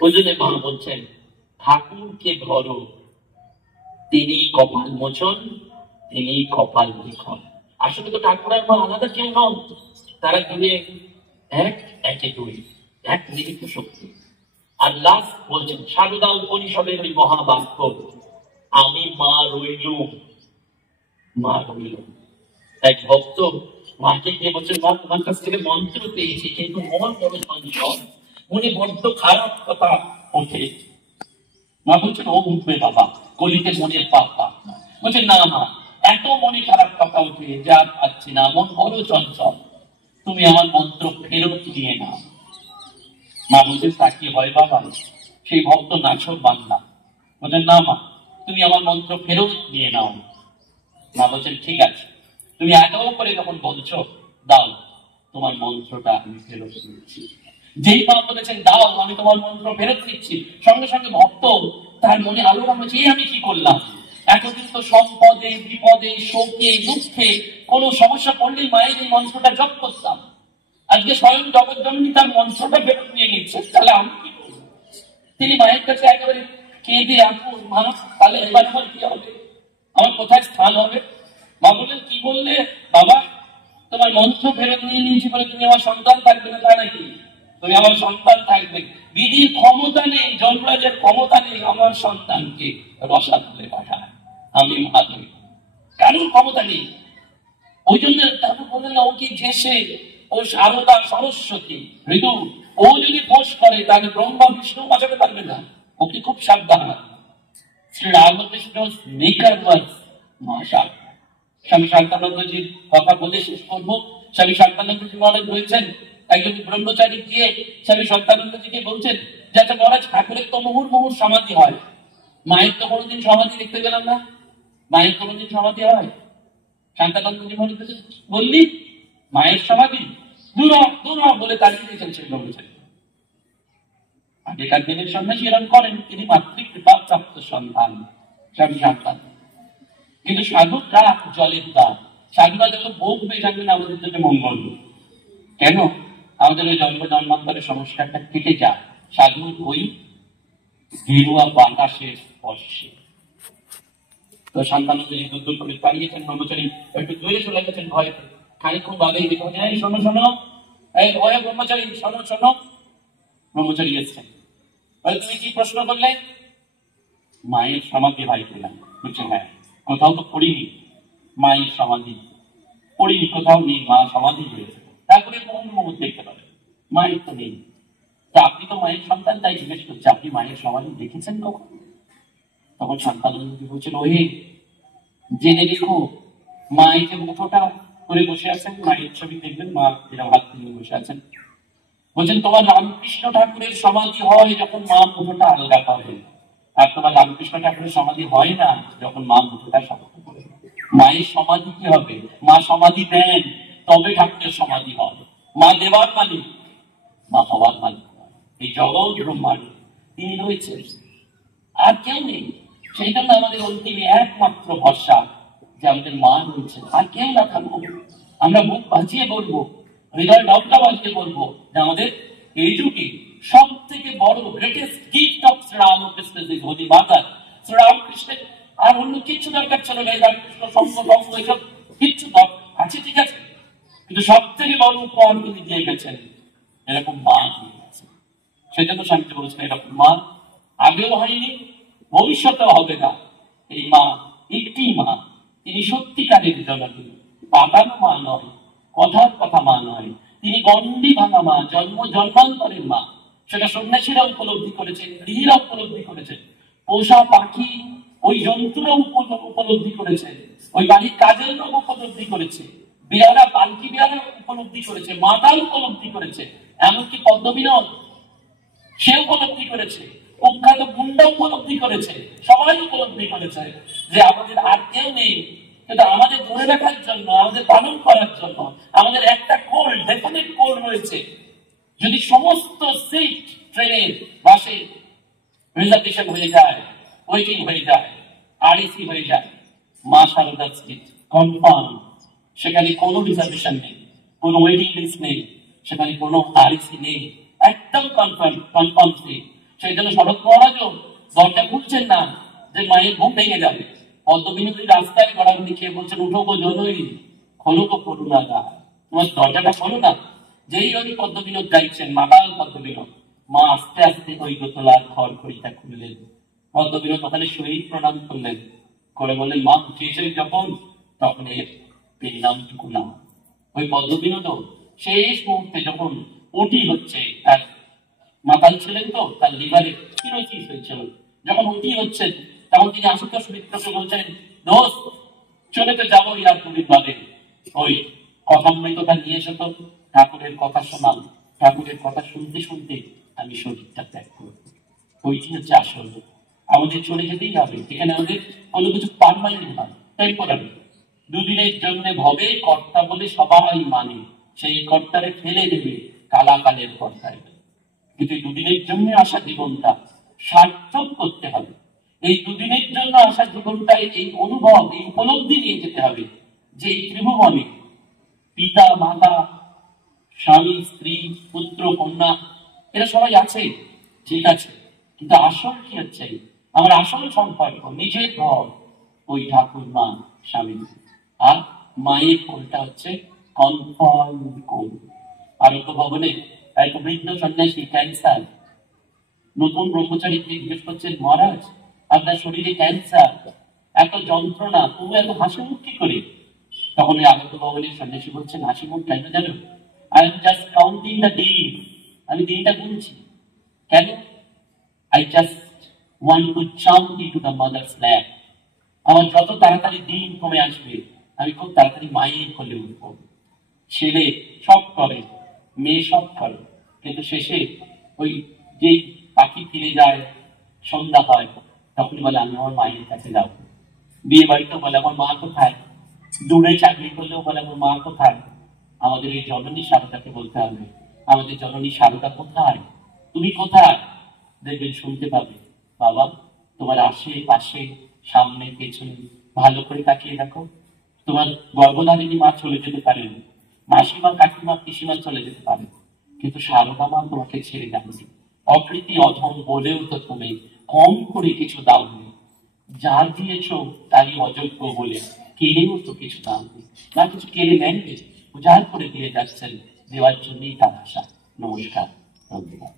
ওই জন্য মা বলছেন ঠাকুরকে ধরো, তিনি কপাল মোচন, তিনি কপাল লিখন। আসলে তো ঠাকুর আর মা আলাদা কেউ নন, তারা দুয়ে এক, একে দুই, এক নিহিত শক্তি। আর লাস্ট বলছেন সারদা উপনিষদের ওই মহাবাক্য, আমি মা রইলুম, মা রইলুম। এক ভক্ত মাকে গিয়ে বলছেন মা তোমার কাছ থেকে মন্ত্র পেয়েছি, কিন্তু মন বড় চঞ্চল, মনে বড্ড খারাপ কথা ওঠে। মা বলছেন ও উঠবে বাবা, কলিতে মনের পাপ। বলছেন না মা, এত মনে খারাপ কথা উঠে যা পাচ্ছি না, মন বড় চঞ্চল, তুমি আমার মন্ত্র ফেরত নিয়ে নাও। মা বলছেন তা কি হয় বাবা, সেই ভক্ত নাচক বাংলা। বলছেন না মা, তুমি আমার মন্ত্র ফেরত নিয়ে নাও। মা বলছেন ঠিক আছে, তুমি এত করে যখন বলছো দাও, তোমার মন্ত্রটা আমি ফেরত নিচ্ছি। যেই মা বলেছেন দাও আমি তোমার মন্ত্র ফেরত নিচ্ছি, সঙ্গে সঙ্গে ভক্ত তার মনে আলোড়ন হচ্ছে, আমি কি করলাম, এতদিন তো সম্পদে বিপদে শোকে দুঃখে কোনো সমস্যা পড়লেই মায়ের এই মন্ত্রটা জপ করতাম, আজকে স্বয়ং জগৎজননী তার মন্ত্রটা ফেরত নিয়ে নিচ্ছে, তাহলে আমি কি করবো? তিনি মায়ের কাছে একেবারে কেঁদে আসুন, মা তাহলে এবার আমার কি হবে, আমার কোথায় স্থান হবে? মা বললেন, কি বললে বাবা? তোমার মন্ত্র ফেরত নিয়ে নিয়েছি বলে তুমি আমার সন্তান থাকবে না তা নাকি? তুমি আমার সন্তান থাকবে। বিধির ক্ষমতা নেই, যমরাজের ক্ষমতা নেই আমার সন্তানকে রসাতলে পাঠায়, আমি মা নই, কারোর ক্ষমতা নেই। ওই জন্য তারপর বললেন ও কি ঘেসে, ও সারদা সরস্বতী ঋতু, ও যদি ফোঁস করে তাহলে ব্রহ্মা বিষ্ণু বাঁচাতে পারবে না, ওকে খুব সাবধান। শ্রী রামকৃষ্ণ মেকার ওয়াজ মা শারদা। স্বামী শারদানন্দজির কথা বলে শেষ করবো। স্বামী শারদানন্দজি মহারাজ বলছেন, একজন ব্রহ্মচারী গিয়ে স্বামী শারদানন্দজিকে বলছেন যে আচ্ছা মহারাজ, ঠাকুরের তো মুহুর সমাধি হয়, মায়ের তো কোনোদিন সমাধি দেখতে গেলাম না, মায়ের কোনোদিন সমাধি হয়? শান্তানন্দজি মহারাজ বললি মায়ের সমাধি দূর দূর বলে তাড়িয়ে দিয়েছেন সেই ব্রহ্মচারী। আগেকার দিনের সন্ন্যাসী এরকম করেন, তিনি মাতৃকৃপা প্রাপ্ত সন্তান স্বামী শারদানন্দ। কিন্তু সাধুরা জলের দ্বার, সাধুরা যখন বকবে থাকবেন আমাদের জন্য মঙ্গল। কেন? আমাদের ওই জন্মান্তরের সমস্যাটা কেটে যায় সাধুর ওই গেরুয়া বাতাসের স্পর্শে। তো শান্তানন্দ দূর করে পালিয়েছেন, ব্রহ্মচারী একটু দূরে চলে গেছেন ভয়। খানিক্ষণ বাদেই দেখুন, এই শোনো শোনো, এই ভয় ব্রহ্মচারী শোনো শোনো। ব্রহ্মচারী এসছেন, তুমি কি প্রশ্ন করলে? মায়ের সমাধি হয় কিনা? বলছে হ্যাঁ। কোথাও তো পড়িনি মায়ের সমাধি, পড়িনি, কোথাও নেই মা সমাধি হয়েছে, তারপরে মুহূর্ত দেখতে পাবে, মায়ের তো নেই। তা আপনি তো মায়ের সন্তান, তাই জিজ্ঞেস করছে আপনি মায়ের সমাধি দেখেছেন কখন? তখন শান্তানন্দ বলছেন, ওহে জেনে রেখো, মা এই যে মুঠোটা করে বসে আছেন, মায়ের ছবি দেখবেন, মা এরকম হাত তুলে বসে আছেন। বলছেন তোমার রামকৃষ্ণ ঠাকুরের সমাধি হয় যখন মা মুঠোটা আলগা করে, আর তোমার রামকৃষ্ণ ঠাকুরের সমাধি হয় না যখন মা মুঠোটা শক্ত করে। মায়ের সমাধি কি হবে? মা সমাধি দেন তবে ঠাকুরের সমাধি হয়। মা দেবার মালিক, মা হওয়ার মালিক। এই জগৎ ব্রহ্মাণ্ড তিনি রয়েছেন, আর কেউ নেই। সেই জন্য আমাদের অন্তিমে একমাত্র ভরসা যে আমাদের মা রয়েছে, আর কেউ না থাকবো। আমরা মুখ বাঁচিয়ে বলবো, হৃদয় নবটা বাঁচিয়ে বলবো যে আমাদের এই যুগে সব থেকে বড় গ্রেটেস্ট গিফট অফ শ্রীরামকৃষ্ণ যে হোলি মাদার, শ্রীরামকৃষ্ণের আর অন্য কিছু দরকার ছিল না। রামকৃষ্ণ সঙ্গ এসব কিচ্ছু আছে, ঠিক আছে, কিন্তু সব থেকে বড় উপহার তিনি দিয়ে গেছেন এরকম মা দিয়ে গেছেন। সেজন্য স্বামীজি বলেছেন এরকম মা আগেও হয়নি, ভবিষ্যতেও হবে না। এই মা একটি মা, তিনি সত্যিকারের জননী, পাতানো মা নয়, কথার কথা মা নয়, তিনি গণ্ডি ভাঙা মা, জন্মান্তরের মা। সেটা সন্ন্যাসীরা উপলব্ধি করেছেন, গৃহীরা উপলব্ধি করেছেন, পোষা পাখি ওই জন্তুরা উপলব্ধি করেছে, ওই বাড়ির কাজের লোক উপলব্ধি করেছে, বিড়ারা পালকি বিড়ারা উপলব্ধি করেছে, মাতাল উপলব্ধি করেছে, এমনকি পদ্মবিনোদ সে উপলব্ধি করেছে, কুখ্যাত গুন্ডা উপলব্ধি করেছে, সবাই উপলব্ধি করেছে যে আমাদের আর কেউ নেই, কিন্তু আমাদের ধরে রাখার জন্য, আমাদের পালন করার জন্য আমাদের একটা কোল, ডেফিনেট কোল রয়েছে। যদি সমস্ত সিট ট্রেনের বাসে রিজার্ভেশন হয়ে যায়, ওয়েটিং হয়ে যায়, আরএসি হয়ে যায়, মা শারদা সিট কনফার্ম, সেখানে কোনো রিজার্ভেশন নেই, কোনো ওয়েটিং লিস্ট নেই, সেখানে কোনো আরএসি নেই, একদম কনফার্ম সিট। সেই জন্য শরৎ মহারাজও দরজা খুলছেন না যে মায়ের ঘুম ভেঙে যাবে। পদ্মবিনোদী রাস্তায় গড়াগড়ি খেয়ে বলছেন, উঠো গো জনই, খোলো গো করুণা দা, তোমার দরজাটা খোলো না। যেই ওই পদ্মবিনোদ গাইছেন, মাতাল পদ্মবিনোদ, মা আস্তে আস্তে ওই দোতলার ঘর ঘড়িটা খুললেন। পদ্মবিনোদ ওখানে শহীদ প্রণাম করলেন, করে বললেন মা উঠিয়েছেন যখন, তখন এর নামটুকু নাম। ওই পদ্মবিনোদ শেষ মুহূর্তে যখন ওটি হচ্ছে, তার মাতাল ছিলেন তো, তার লিভারে সিরোসিস হয়েছিল, যখন ওটি হচ্ছেন তখন তিনি আশুতোষ মিত্রকে বলছেন, দোস্ত চলে তো যাবো আর পুরীর বাদে, ওই কথামৃতটা নিয়ে এসে তো ঠাকুরের কথা শোনাল, ঠাকুরের কথা শুনতে শুনতে আমি শরীরটা ত্যাগ করবো। ওইটি হচ্ছে আসল। আমাদের চলে যেতেই হবে, এখানে আমাদের কোনো কিছু পারমানেন্ট নয়, টেম্পোরারি। দুদিনের জন্য ভবে কর্তা বলে সবাই মানে, সেই কর্তারে ফেলে দেবে কালাকালের কর্তায়। কিন্তু দুদিনের জন্য আসা জীবনটা সার্থক করতে হবে। এই দুদিনের জন্য আসা জীবনটাই এই অনুভব, এই উপলব্ধি নিয়ে যেতে হবে যে এই ত্রিভুবনে পিতা মাতা স্বামী, স্ত্রী, পুত্র, কন্যা, এরা সবাই আছে, ঠিক আছে, কিন্তু আসল কি হচ্ছে, আমার আসল সম্পর্ক নিজের ঘর, ওই ঠাকুর মা স্বামী, আর মায়ের কোলটা হচ্ছে কনফার্ম কোল। আরোগ্য ভবনে এক বৃদ্ধ সন্ন্যাসী ক্যান্সার, নতুন ব্রহ্মচারীকে জিজ্ঞেস করছেন, মহারাজ আপনার শরীরে ক্যান্সার, এত যন্ত্রণা, তবু এত হাসি মুখ কি করে? তখন ওই আরোগ্য ভবনের সন্ন্যাসী বলছেন, হাসি মুখ কেন জানো? I am just counting the days, আমি দিনটা গুনছি। কেন? I just want to jump into the mother's lap. আমার যত তাড়াতাড়ি দিন কমে আসবে, আমি খুব তাড়াতাড়ি মায়ের কোলে উঠব। ছেলে সব করে, মেয়ে সব করে, কিন্তু শেষে ওই যেই পাখি ফিরে যায়, সন্ধ্যা হয়, তখন বলে আমি আমার মায়ের কাছে যাব। বিয়ে বাড়িতে বলে আমার মা কোথায়, দূরে চাকরি করলেও বলে আমার মা কোথায়। আমাদের এই জননী সারদাকে বলতে হবে, আমাদের জননী সারদা কোথায়, তুমি কোথায়? দেখবেন শুনতে পাবে, বাবা তোমার আশেপাশে, সামনে পেছনে ভালো করে তাকিয়ে দেখো, তোমার গর্ভধারিণী মা চলে যেতে পারেন, মাসিমা, কাকিমা, পিসিমা চলে যেতে পারেন, কিন্তু সারদা মা তোমাকে ছেড়ে যাননি। অকৃতি অধম বলেও তো তুমি কম করে কিছু দাওনি, যা দিয়েছ তারই অযোগ্য বলে কেড়েও তো কিছু দাওনি, না কিছু কেড়ে নেননি, উজাড় করে দিয়ে যাচ্ছেন, দেওয়ার জন্যই তার আশা। নমস্কার, ধন্যবাদ।